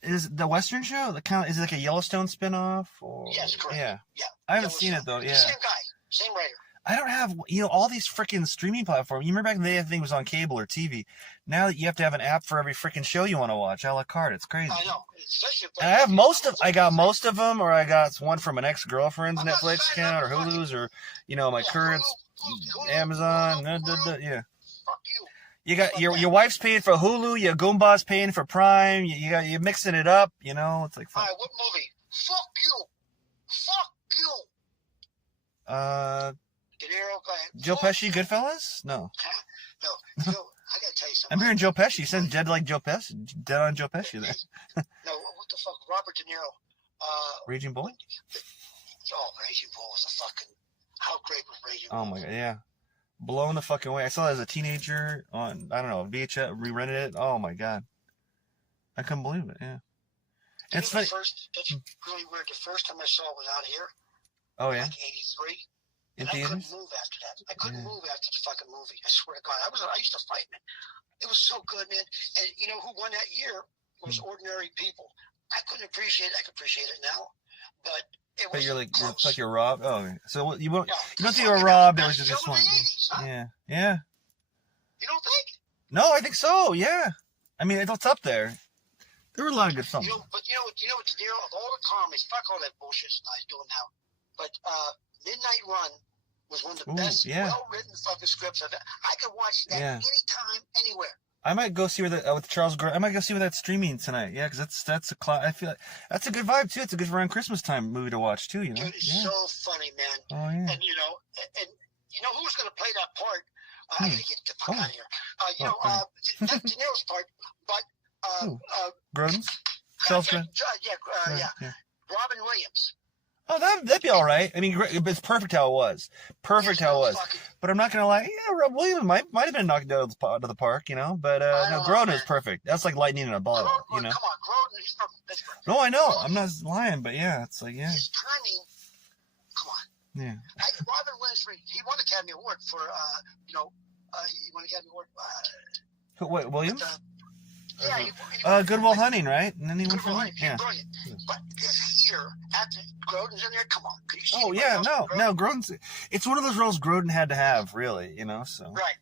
Is the Western show is it like a Yellowstone spinoff? Or? Yes, correct. Yeah. I haven't seen it though. Yeah. Same guy, same writer. I don't have all these freaking streaming platforms. You remember back in the day, everything was on cable or TV. Now that you have to have an app for every freaking show you want to watch, a la carte. It's crazy. I know. And I got most of them, or I got one from an ex-girlfriend's Netflix account or Hulu's, or my current Amazon. Yeah. Fuck you. You got your wife's paying for Hulu, your Goomba's paying for Prime. You're mixing it up, It's like. All right, what movie? Fuck you. De Niro, go ahead. Joe Pesci, Goodfellas? No. No, I gotta tell you something. I'm hearing Joe Pesci. You said dead like Joe Pesci. Dead on Joe Pesci there. No, what the fuck? Robert De Niro. Raging Bull? Raging Bull was a fucking. How great was Raging Bull? Oh my god, yeah. Blown the fucking way. I saw it as a teenager on, I don't know, VHS, re-rented it. Oh my god. I couldn't believe it, yeah. It's funny. That's really weird. The first time I saw it was out here. Oh yeah? Like 83. In I theaters? couldn't move after that. I couldn't move after the fucking movie. I swear to God. I used to fight, man. It was so good, man. And you know who won that year was Ordinary People. I couldn't appreciate it. I can appreciate it now. But it was it's like you're robbed? Oh, so you don't think you were robbed, it was just one. Yeah. You don't think? No, I think so, yeah. I mean, it's up there. There were a lot of good songs. You know what, De Niro, of all the comedies, fuck all that bullshit he's doing now. But Midnight Run was one of the best, well-written fucking scripts I've ever. I could watch that anytime, anywhere. I might go see where with Charles Grodin. I might go see where that's streaming tonight. Yeah, because that's I feel like that's a good vibe too. It's a good around Christmas time movie to watch too. Dude, it's so funny, man. Oh yeah. And you know who's gonna play that part? I gotta get the fuck out of here. Not De Niro's part, but Grodin's. Charles Grodin. Yeah. Robin Williams. Oh, that'd be all right. I mean, it's perfect how it was. But I'm not gonna lie. Yeah, Rob Williams might have been knocked out of the park, But no, Grodin is perfect. That's like lightning in a bottle, Come on, Grodin. He's from Pittsburgh. No, I know. I'm not lying, but yeah, it's like His timing. Come on. Yeah. Robin Williams. He won the Academy Award for You want to get me word? What, Williams? Yeah, Good Will Hunting, right? And then he went Good Will for Hunting, yeah. brilliant. But this here, after Grodin's in there, come on. Could you see Oh yeah, no, Grodin's. It's one of those roles Grodin had to have, really, you know. So right.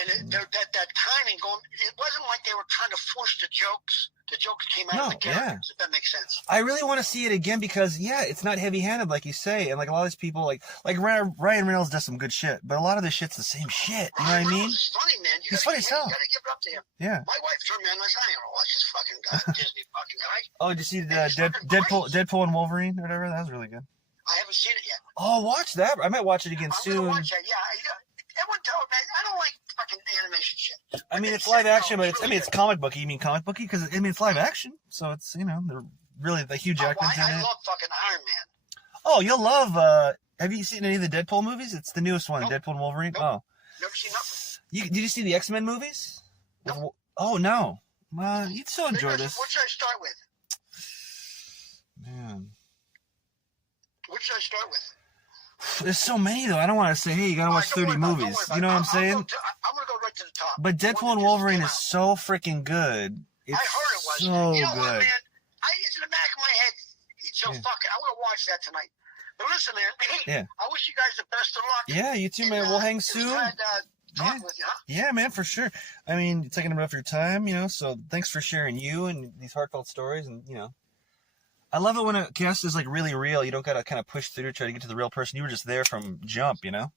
And that timing going, it wasn't like they were trying to force the jokes. The jokes came out of the characters, if that makes sense. I really want to see it again because, yeah, it's not heavy-handed like you say. And like a lot of these people, like Ryan Reynolds does some good shit, but a lot of this shit's the same shit. You know what I mean? He's funny, man. He's funny as hell. You gotta give it up to him. Yeah. My wife turned me on and said, I don't watch this fucking guy, Disney fucking guy. Oh, did you see Deadpool and Wolverine or whatever? That was really good. I haven't seen it yet. Oh, watch that. I might watch it again soon. I'm gonna watch that, yeah. Everyone tell me, I don't like fucking animation shit. I mean, it's live action, but it's comic booky. You mean comic booky? Because, I mean, it's live action. So it's, you know, they're really the Hugh Jackman's in it. I love fucking Iron Man. Oh, you'll love, have you seen any of the Deadpool movies? It's the newest one, Nope. Deadpool and Wolverine. Nope. Oh. Never seen nothing. Did you see the X-Men movies? No. Oh, no. You'd still enjoy this. What should I start with? Man. What should I start with? There's so many, though. I don't want to say, hey, you got to watch 30 movies. You know what I'm saying? I'm going to go right to the top. But Deadpool and Wolverine is so freaking good. It's I heard it was. so you know good. what, man? It's in the back of my head. So fuck it. I'm going to watch that tonight. But listen, man. I wish you guys the best of luck. Yeah, you too, man. We'll hang soon. Talking with you, huh? Yeah, man, for sure. I mean, you're taking enough of your time, you know, so thanks for sharing you and these heartfelt stories. And, you know, I love it when a guest is, like, really real. You don't got to kind of push through to try to get to the real person. You were just there from jump, you know?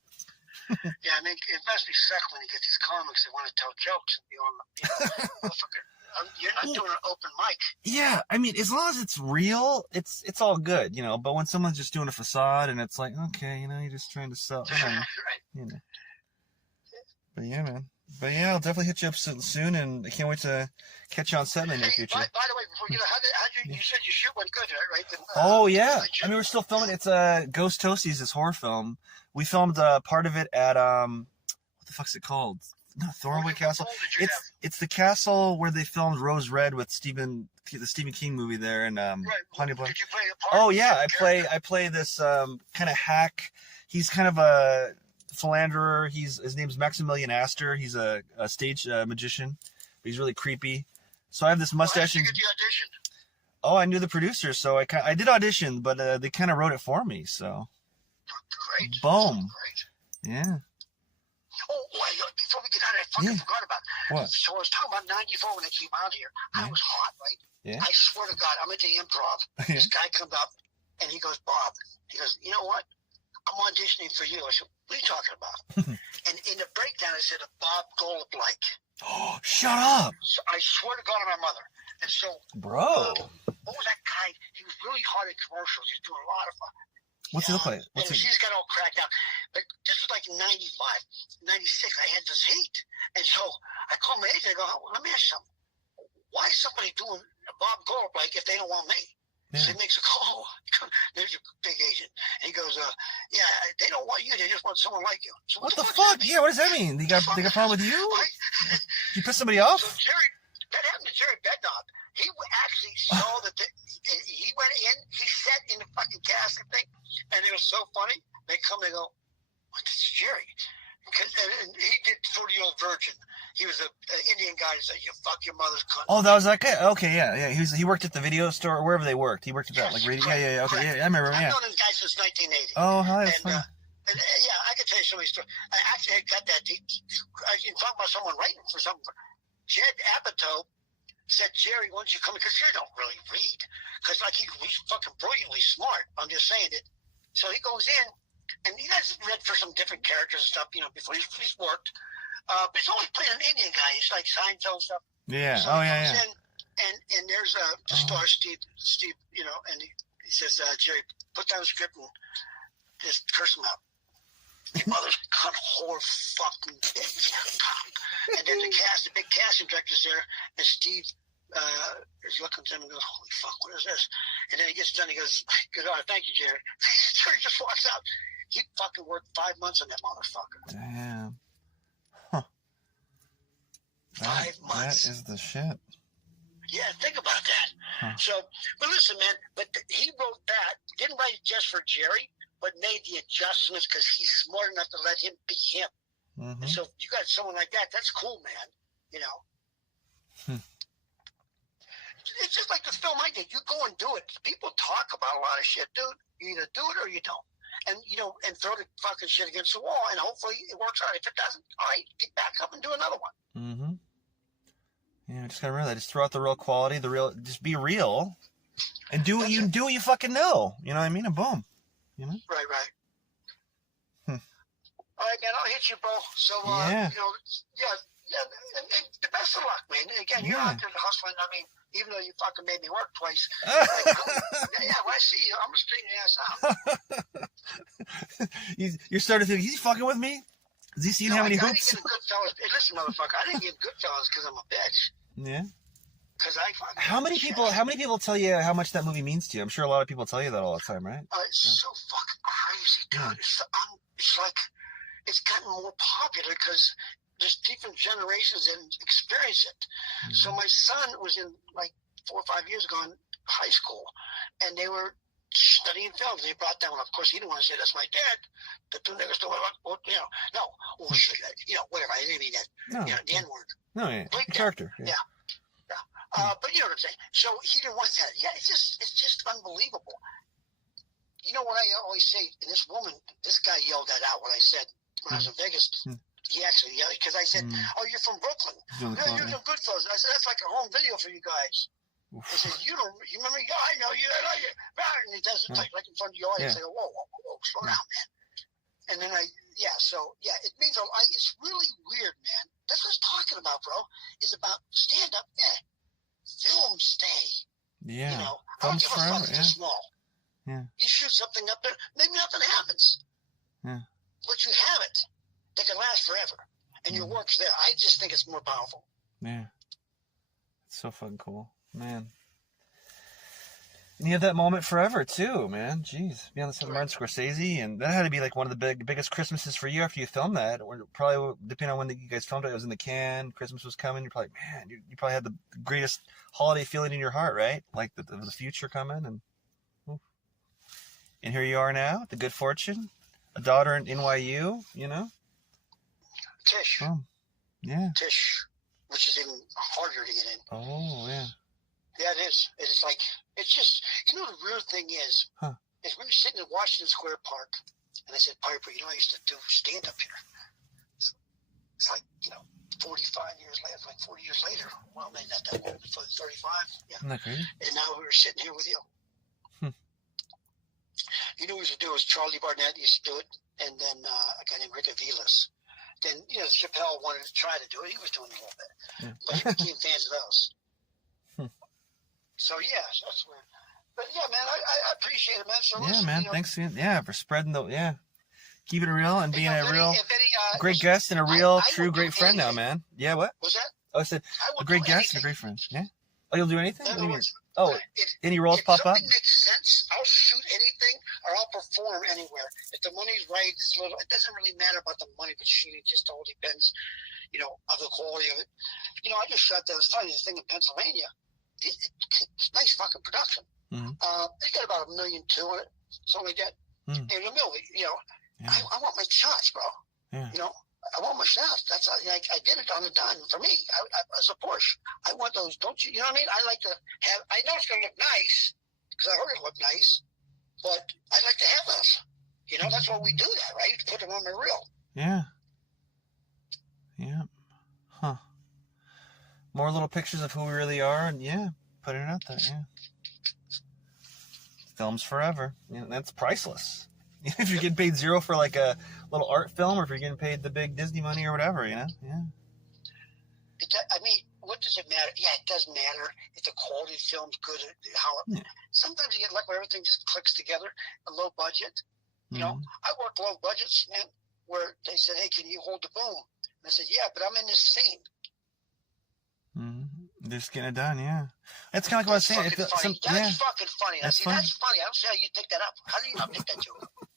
Yeah, I mean, it must be sick when you get these comics that want to tell jokes and be on, you know, you're not doing an open mic. Yeah, I mean, as long as it's real, it's all good, you know. But when someone's just doing a facade and it's like, okay, you know, you're just trying to sell, Right. You know. But yeah, man. But yeah, I'll definitely hit you up soon, and I can't wait to catch you on set in the near future. By the way, before you know, you said your shoot went good, right? Oh yeah, I mean, we're still filming. It's Ghost Toasties, this horror film. We filmed part of it at what the fuck's it called? Not Thornwood Castle. It's the castle where they filmed Rose Red with the Stephen King movie there, and Honey Blood. Did you play a part? Oh yeah, I play this kind of hack. He's kind of a philanderer. His name's Maximilian Astor. He's a stage magician. He's really creepy. So I have this mustache. Did you get the audition? Oh, I knew the producer, so I did audition, but they kind of wrote it for me. So great. Boom. Great. Yeah. Oh, before we get out of it, I fucking forgot about it. What? So I was talking about 94 when they came out here. I was hot, right? Yeah. I swear to God, I'm at the improv. This guy comes up and he goes, Bob, he goes, you know what? I'm auditioning for you. I said, what are you talking about? And in the breakdown, I said, a Bob Golub like. Oh, shut up. So I swear to God on my mother. And so, bro, what was that guy? He was really hard at commercials. He was doing a lot of fun. What's he look like? He's got all cracked out. But this was like 95, 96. I had this heat. And so I called my agent. I go, let me ask you something. Why is somebody doing a Bob Golub like if they don't want me? Yeah. So he makes a call. There's your big agent. And he goes, yeah, they don't want you. They just want someone like you. So what the fuck? Yeah, what does that mean? They got a problem with you? You pissed somebody off? So that happened to Jerry Bednob. He actually saw that he went in, he sat in the fucking casting thing, and it was so funny. They come, they go, what is Jerry? And he did 40-Year-Old Virgin. He was an Indian guy who said, you fuck your mother's cunt. Oh, that was that guy? Okay, yeah. He worked at the video store, or wherever they worked. He worked at that, like, radio. Yeah, okay, yeah, I remember, yeah. I've known this guy since 1980. Oh, hi, that's funny. And yeah, I can tell you so many stories. I actually got that. I can talk about someone writing for something. Jed Apatow said, Jerry, why don't you come in? Because Jerry don't really read. Because, like, he's fucking brilliantly smart. I'm just saying it. So he goes in, and he has read for some different characters and stuff, you know, before he's worked. But he's only playing an Indian guy. He's like Seinfeld stuff. Yeah. So he goes in, and there's the star, Steve, you know, and he says, Jerry, put down the script and just curse him out. Your mother's cunt, whore, fucking bitch. And then the big casting director's there, and Steve is looking at him and goes, holy fuck, what is this? And then he gets done, he goes, good on, thank you, Jerry. Jerry just walks out. He fucking worked 5 months on that motherfucker. Damn. Huh. 5 months. That is the shit. Yeah, think about that. Huh. So, but listen, man, he wrote that, didn't write it just for Jerry, but made the adjustments because he's smart enough to let him be him. Mm-hmm. And so if you got someone like that, that's cool, man. You know? It's just like the film I did. You go and do it. People talk about a lot of shit, dude. You either do it or you don't. And, you know, and throw the fucking shit against the wall, and hopefully it works out. If it doesn't, all right, get back up and do another one. Mm-hmm. Yeah, just gotta realize, just throw out the real quality, just be real, and do what you fucking know. You know what I mean? And boom. You know? Right. All right, man, I'll hit you, bro. So, yeah. You know, and the best of luck, man. Again, you're out there hustling. I mean, even though you fucking made me work twice. Like, when I see you, I'm gonna straighten your ass out. You're starting to think, he's fucking with me? Has he seen how many hoops? I didn't get Goodfellas. Hey, listen, motherfucker, I didn't get Goodfellas because I'm a bitch. Yeah. Because I fucking. How many people tell you how much that movie means to you? I'm sure a lot of people tell you that all the time, right? It's so fucking crazy, dude. Yeah. It's like it's gotten more popular because there's different generations and experience it. Mm-hmm. So my son was in like 4 or 5 years ago in high school, and they were studying films. They brought down, of course, he didn't want to say that's my dad. The two niggas don't want, you know, no, oh shit, you know, whatever. I didn't mean that. No, you know, the N word. No, yeah, character. Yeah. But you know what I'm saying. So he didn't want that. Yeah, it's just unbelievable. You know what I always say? This guy yelled that out when I said when I was in Vegas. He actually yelled because I said, "Oh, you're from Brooklyn? Yeah, you're from Goodfellas." I said, "That's like a home video for you guys." He said, "You remember? Yeah, I know you. I know you." And he does it like in front of the audience. I go, "Whoa, slow down, man." And then it means a lot. It's really weird, man. That's what I was talking about, bro. It's about stand up. Yeah, film stay. Yeah, you know, I don't give a fuck if it's small. Yeah, you shoot something up there, maybe nothing happens. Yeah, but you have it. They can last forever, and your work's there. I just think it's more powerful. Yeah, it's so fucking cool, man. And you have that moment forever too, man. Jeez, be on the set of Martin Scorsese, and that had to be like one of the biggest Christmases for you after you filmed that. Or probably depending on when you guys filmed it, it was in the can. Christmas was coming. You're probably, man, you probably had the greatest holiday feeling in your heart, right? Like the future coming, and here you are now, the good fortune, a daughter in NYU, you know. Tisch. Oh, yeah. Tisch, which is even harder to get in. Oh, yeah. Yeah, it is. It's like, it's just, you know, the weird thing is we were sitting in Washington Square Park, and I said, Piper, you know, I used to do stand-up here. It's like, you know, 45 years later, like 40 years later. Well, maybe not that long, before 35. Yeah. Okay. And now we were sitting here with you. You know what we used to do was Charlie Barnett used to do it, and then a guy named Rick Aviles. Then, you know, Chappelle wanted to try to do it. He was doing it a little bit. Yeah. But he became fans of those. So, yeah, that's weird. But, yeah, man, I appreciate it, man. So listen, man, you know, thanks for spreading keeping it real and being great guest and a real, true, great friend now, man. Yeah, what? What's that? Oh, I said a great guest and a great friend. Yeah? Oh, you'll do anything? What do you mean? Any roles pop up? If something makes sense, I'll shoot anything or I'll perform anywhere. If the money's right, it doesn't really matter about the money, but shooting just all depends, you know, on the quality of it. You know, I just shot this thing in Pennsylvania. It's nice fucking production. Mm-hmm. They got about $1.2 million on it, something like that. Mm-hmm. In the middle, you know, I want my shots, bro. Yeah. You know, I want my shots. That's like I did it on the dime. For me, as a Porsche, I want those. Don't you? You know what I mean? I like to have. I know it's gonna look nice because I heard it look nice, but I like to have those. You know, that's why we do that, right? Put them on my reel. Yeah. Yeah. Huh. More little pictures of who we really are, and putting it out there. Yeah. Films forever. Yeah, that's priceless. If you're getting paid zero for like a little art film, or if you're getting paid the big Disney money or whatever, you know? Yeah. I mean, what does it matter? Yeah, it does matter if the quality of the film's good. Sometimes you get lucky where everything just clicks together. A low budget. You know, I worked low budgets, man, where they said, "Hey, can you hold the boom?" And I said, "Yeah, but I'm in this scene." Just getting it done, yeah. That's kind of like what I was saying. That's fucking funny. That's funny. I don't see how you pick that up. How do you not pick that joke up?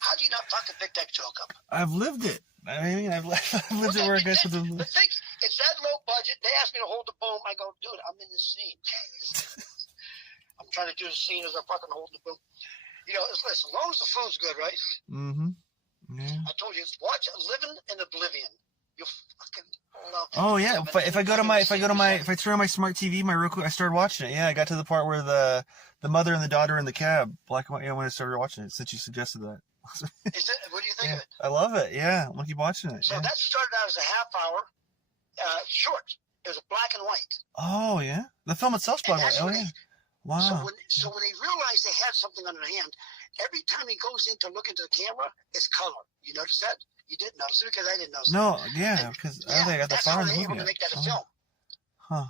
How do you not fucking pick that joke up? I've lived it. I mean, I've lived it where I guess with the... But think, it's that low budget. They asked me to hold the boom. I go, dude, I'm in this scene. I'm trying to do the scene as I'm fucking holding the boom. You know, listen, as long as the food's good, right? Mm-hmm. Yeah. I told you, watch Living in Oblivion. You'll fucking love it. Oh yeah. If I turn on my smart TV, my Roku, I started watching it. Yeah, I got to the part where the mother and the daughter in the cab, black and white. Yeah, when I started watching it, since you suggested that. What do you think of it? I love it. Yeah, I'm gonna keep watching it. So that started out as a half-hour short. It was black and white. Oh yeah, the film itself's black and white. Oh yeah. Wow. So when they realized they had something on their hand, every time he goes in to look into the camera, it's color. You notice that? You didn't notice it because I didn't notice it. No, yeah, because I think I got the fire in the movie. That's how they were able to make that a film. Huh.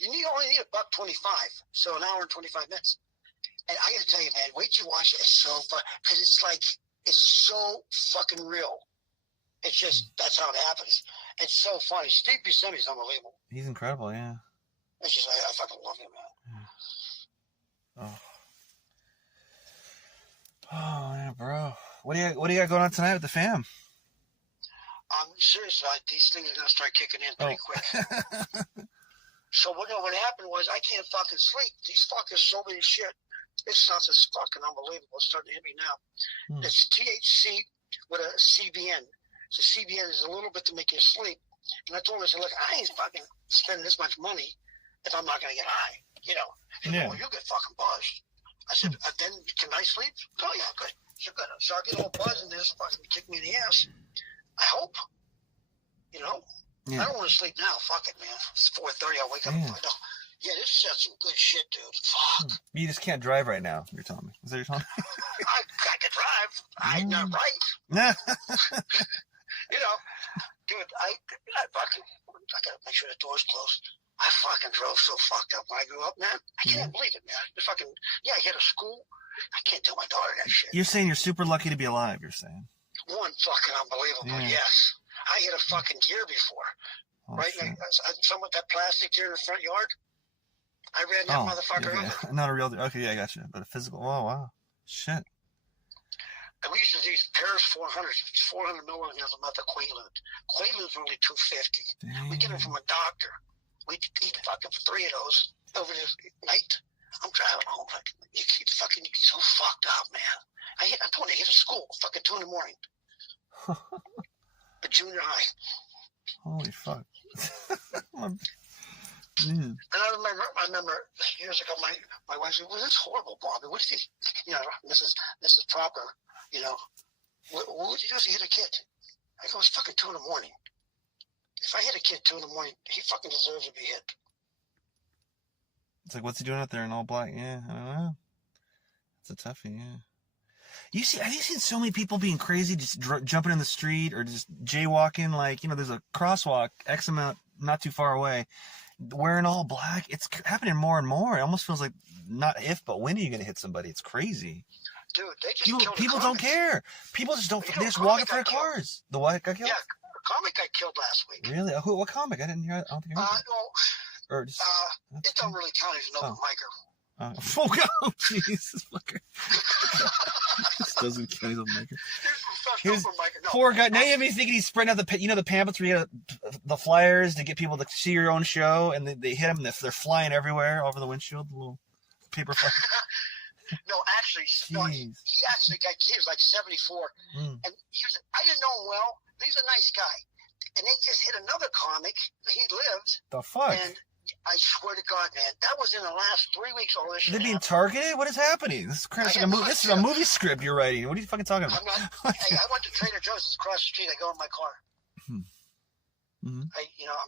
You only need $1.25, so an hour and 25 minutes. And I gotta tell you, man, wait till you watch it. It's so fun because it's so fucking real. It's just that's how it happens. It's so funny. Steve Buscemi's unbelievable. He's incredible, yeah. It's just I fucking love him, man. Oh. Oh yeah, bro. What do you got going on tonight with the fam? Seriously, these things are gonna start kicking in pretty quick. So what happened was I can't fucking sleep. These fuckers sold me shit. This stuff is fucking unbelievable. It's starting to hit me now. It's THC with a CBN. So CBN is a little bit to make you sleep. And I told him, I said, look, I ain't fucking spending this much money if I'm not going to get high. You know, well, you get fucking buzzed. I said, then can I sleep? Oh, yeah, good. You're good. So I get all buzzed and this fucking kick me in the ass. I hope. You know? Yeah. I don't want to sleep now. Fuck it, man. It's 4:30. I'll wake up. Yeah, this is some good shit, dude. Fuck. You just can't drive right now, you're telling me. Is that what you're telling me? I can drive. I'm not right. You know, dude, I gotta make sure the door's closed. I fucking drove so fucked up when I grew up, man. I can't believe it, man. I hit a school. I can't tell my daughter that shit. You're saying you're super lucky to be alive, you're saying. One fucking unbelievable, yes. I hit a fucking deer before. Oh, right? Some with that plastic deer in the front yard. I ran that motherfucker over. Not a real deer. Okay, yeah, I got you. But a physical. Oh, wow. Shit. And we used to use Paris 400 milligrams of methaqualone. Quaalude's only $250. Damn. We get them from a doctor. We eat fucking 3 of those over the night. I'm driving home like, you keep fucking so fucked up, man. I told you, I hit a school, fucking 2 in the morning. A junior high. Holy fuck. And I remember years ago, my wife said, well, this is horrible, Bobby. What is he, Mrs. Proper, what would you do if you hit a kid? I go, it's fucking 2 in the morning. If I hit a kid 2 in the morning, he fucking deserves to be hit. It's like, what's he doing out there in all black? Yeah, I don't know. It's a toughie, yeah. Have you seen so many people being crazy, just jumping in the street or just jaywalking? Like, there's a crosswalk X amount not too far away, wearing all black. It's happening more and more. It almost feels like not if, but when are you going to hit somebody? It's crazy. Dude, they just people don't care. People just don't. They just walk in front of cars. The what got killed? Yeah, a comic got killed last week. Really? What comic? I didn't hear. I don't think I heard. Or just, it don't really count as an open micer. Oh, Jesus, fucker. This doesn't count as a micer. Poor guy. Now you have me thinking he's spreading out the pamphlets where you get the flyers to get people to see your own show, and they hit them. They're flying everywhere over the windshield. The little paper flyers. No, actually, he actually got killed. He was like 74, and I didn't know him well. But he's a nice guy, and they just hit another comic. He lived. The fuck. And I swear to God, man, that was in the last 3 weeks. All this shit. They're being targeted. What is happening? This is crazy. This is a movie script you're writing. What are you fucking talking about? Hey, I went to Trader Joe's. It's across the street. I go in my car. I'm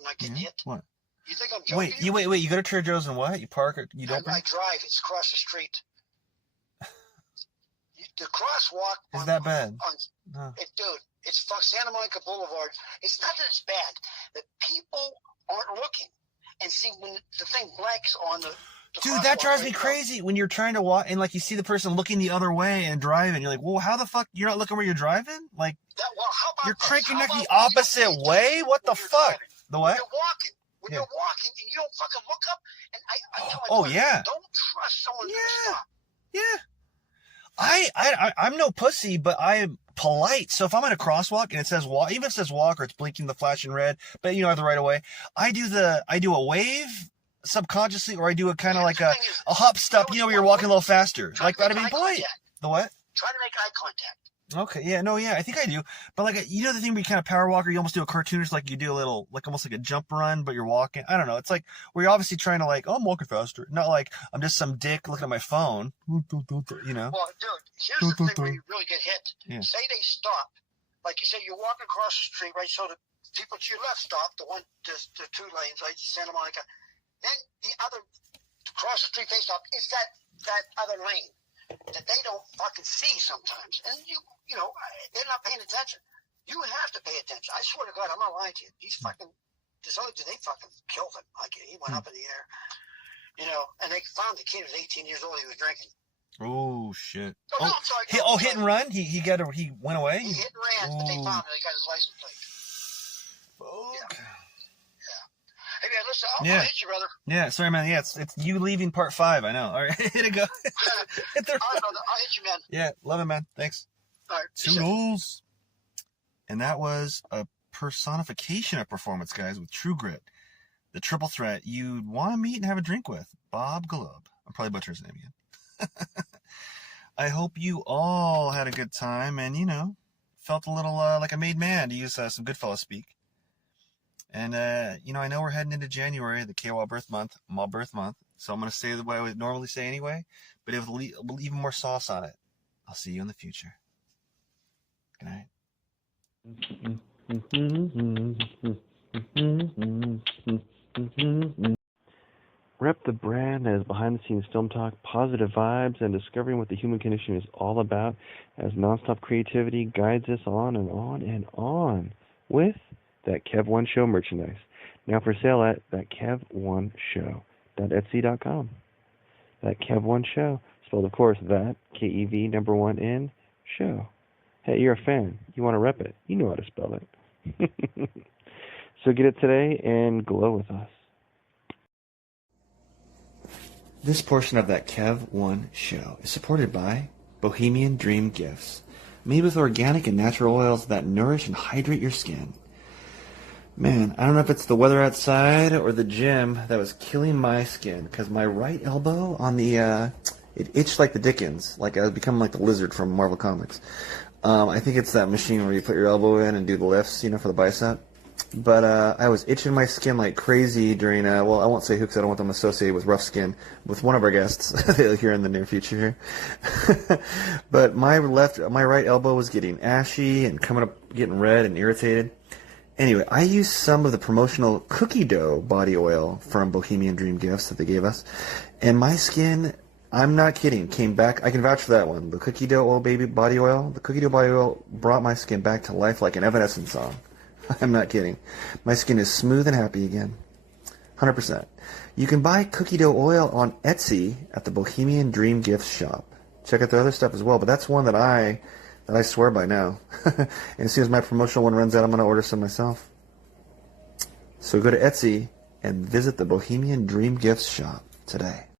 not getting hit. What? You think I'm joking? Wait. You go to Trader Joe's and what? You park or you don't? I drive. It's across the street. The crosswalk. Is that bad? Dude, it's Santa Monica Boulevard. It's not that it's bad. The people aren't looking. And see, when the thing blanks on the dude, that drives me crazy when you're trying to walk and like you see the person looking the other way and driving. You're like, well, how the fuck you're not looking where you're driving? Like, how about you're cranking back the opposite way. What the fuck? The what? When you're walking and you don't fucking look up. And I tell my brother, don't trust someone to stop. Yeah. I'm no pussy, but I am polite. So if I'm in a crosswalk and it says walk, even if it says walk or it's blinking the flashing red, but I have the right of way, I do a wave subconsciously, or I do a kind of like a hop stop, where you're walking a little faster. Like that. I mean, polite. The what? Try to make eye contact. Okay, yeah, no, yeah, I think I do. But like, you know the thing where you kind of power walker, you almost do a cartoonish, like you do a little, like almost like a jump run, but you're walking. I don't know. It's like where you're obviously trying to like, oh, I'm walking faster. Not like I'm just some dick looking at my phone. You know? Well, dude, here's the thing where you really get hit. Yeah. Say they stop. Like you say, you're walking across the street, right? So the people to your left stop, the 2 lanes, right? Santa Monica. Then the other, across the street they stop, is that other lane that they don't fucking see sometimes. And you know, they're not paying attention. You have to pay attention. I swear to God, I'm not lying to you. These fucking, this other dude, they fucking killed him. Like, he went up in the air. You know, and they found the kid was 18 years old. He was drinking. Oh, shit. No, I'm sorry. Hit and run? He went away? He hit and ran, but they found him. They got his license plate. Okay. Yeah. Hey, man, listen, I'll hit you, brother. Yeah, sorry, man. Yeah, it's you leaving part 5, I know. All right, hit it, go. All right, brother. I'll hit you, man. Yeah, love it, man. Thanks. All right. Toodles. And that was a personification of performance, guys, with True Grit. The triple threat you'd want to meet and have a drink with. Bob Golub. I'm probably butchering his name again. I hope you all had a good time and, you know, felt a little like a made man, to use some Goodfellas speak. And, you know, I know we're heading into January, the KY birth month, my birth month. So I'm going to say the way I would normally say anyway, but with even more sauce on it. I'll see you in the future. Good night. Rep the brand as behind-the-scenes film talk, positive vibes, and discovering what the human condition is all about as nonstop creativity guides us on and on and on with that Kev1 Show merchandise. Now for sale at thatkev1show.etsy.com. That Kev1 Show, spelled of course that, Kev number 1 N, show. Hey, you're a fan. You want to rep it. You know how to spell it. So get it today and glow with us. This portion of that Kev1 Show is supported by Bohemian Dream Gifts, made with organic and natural oils that nourish and hydrate your skin. Man, I don't know if it's the weather outside or the gym that was killing my skin, because my right elbow on the, it itched like the Dickens, like I was becoming like the lizard from Marvel Comics. I think it's that machine where you put your elbow in and do the lifts, you know, for the bicep. But I was itching my skin like crazy during, well, I won't say who because I don't want them associated with rough skin, with one of our guests here in the near future here. But my right elbow was getting ashy and coming up, getting red and irritated. Anyway, I used some of the promotional cookie dough body oil from Bohemian Dream Gifts that they gave us, and my skin, I'm not kidding, came back. I can vouch for that one. The cookie dough oil baby body oil, the cookie dough body oil brought my skin back to life like an Evanescence song. I'm not kidding. My skin is smooth and happy again. 100%. You can buy cookie dough oil on Etsy at the Bohemian Dream Gifts shop. Check out the other stuff as well, but that's one that I swear by now. And as soon as my promotional one runs out, I'm going to order some myself. So go to Etsy and visit the Bohemian Dream Gifts shop today.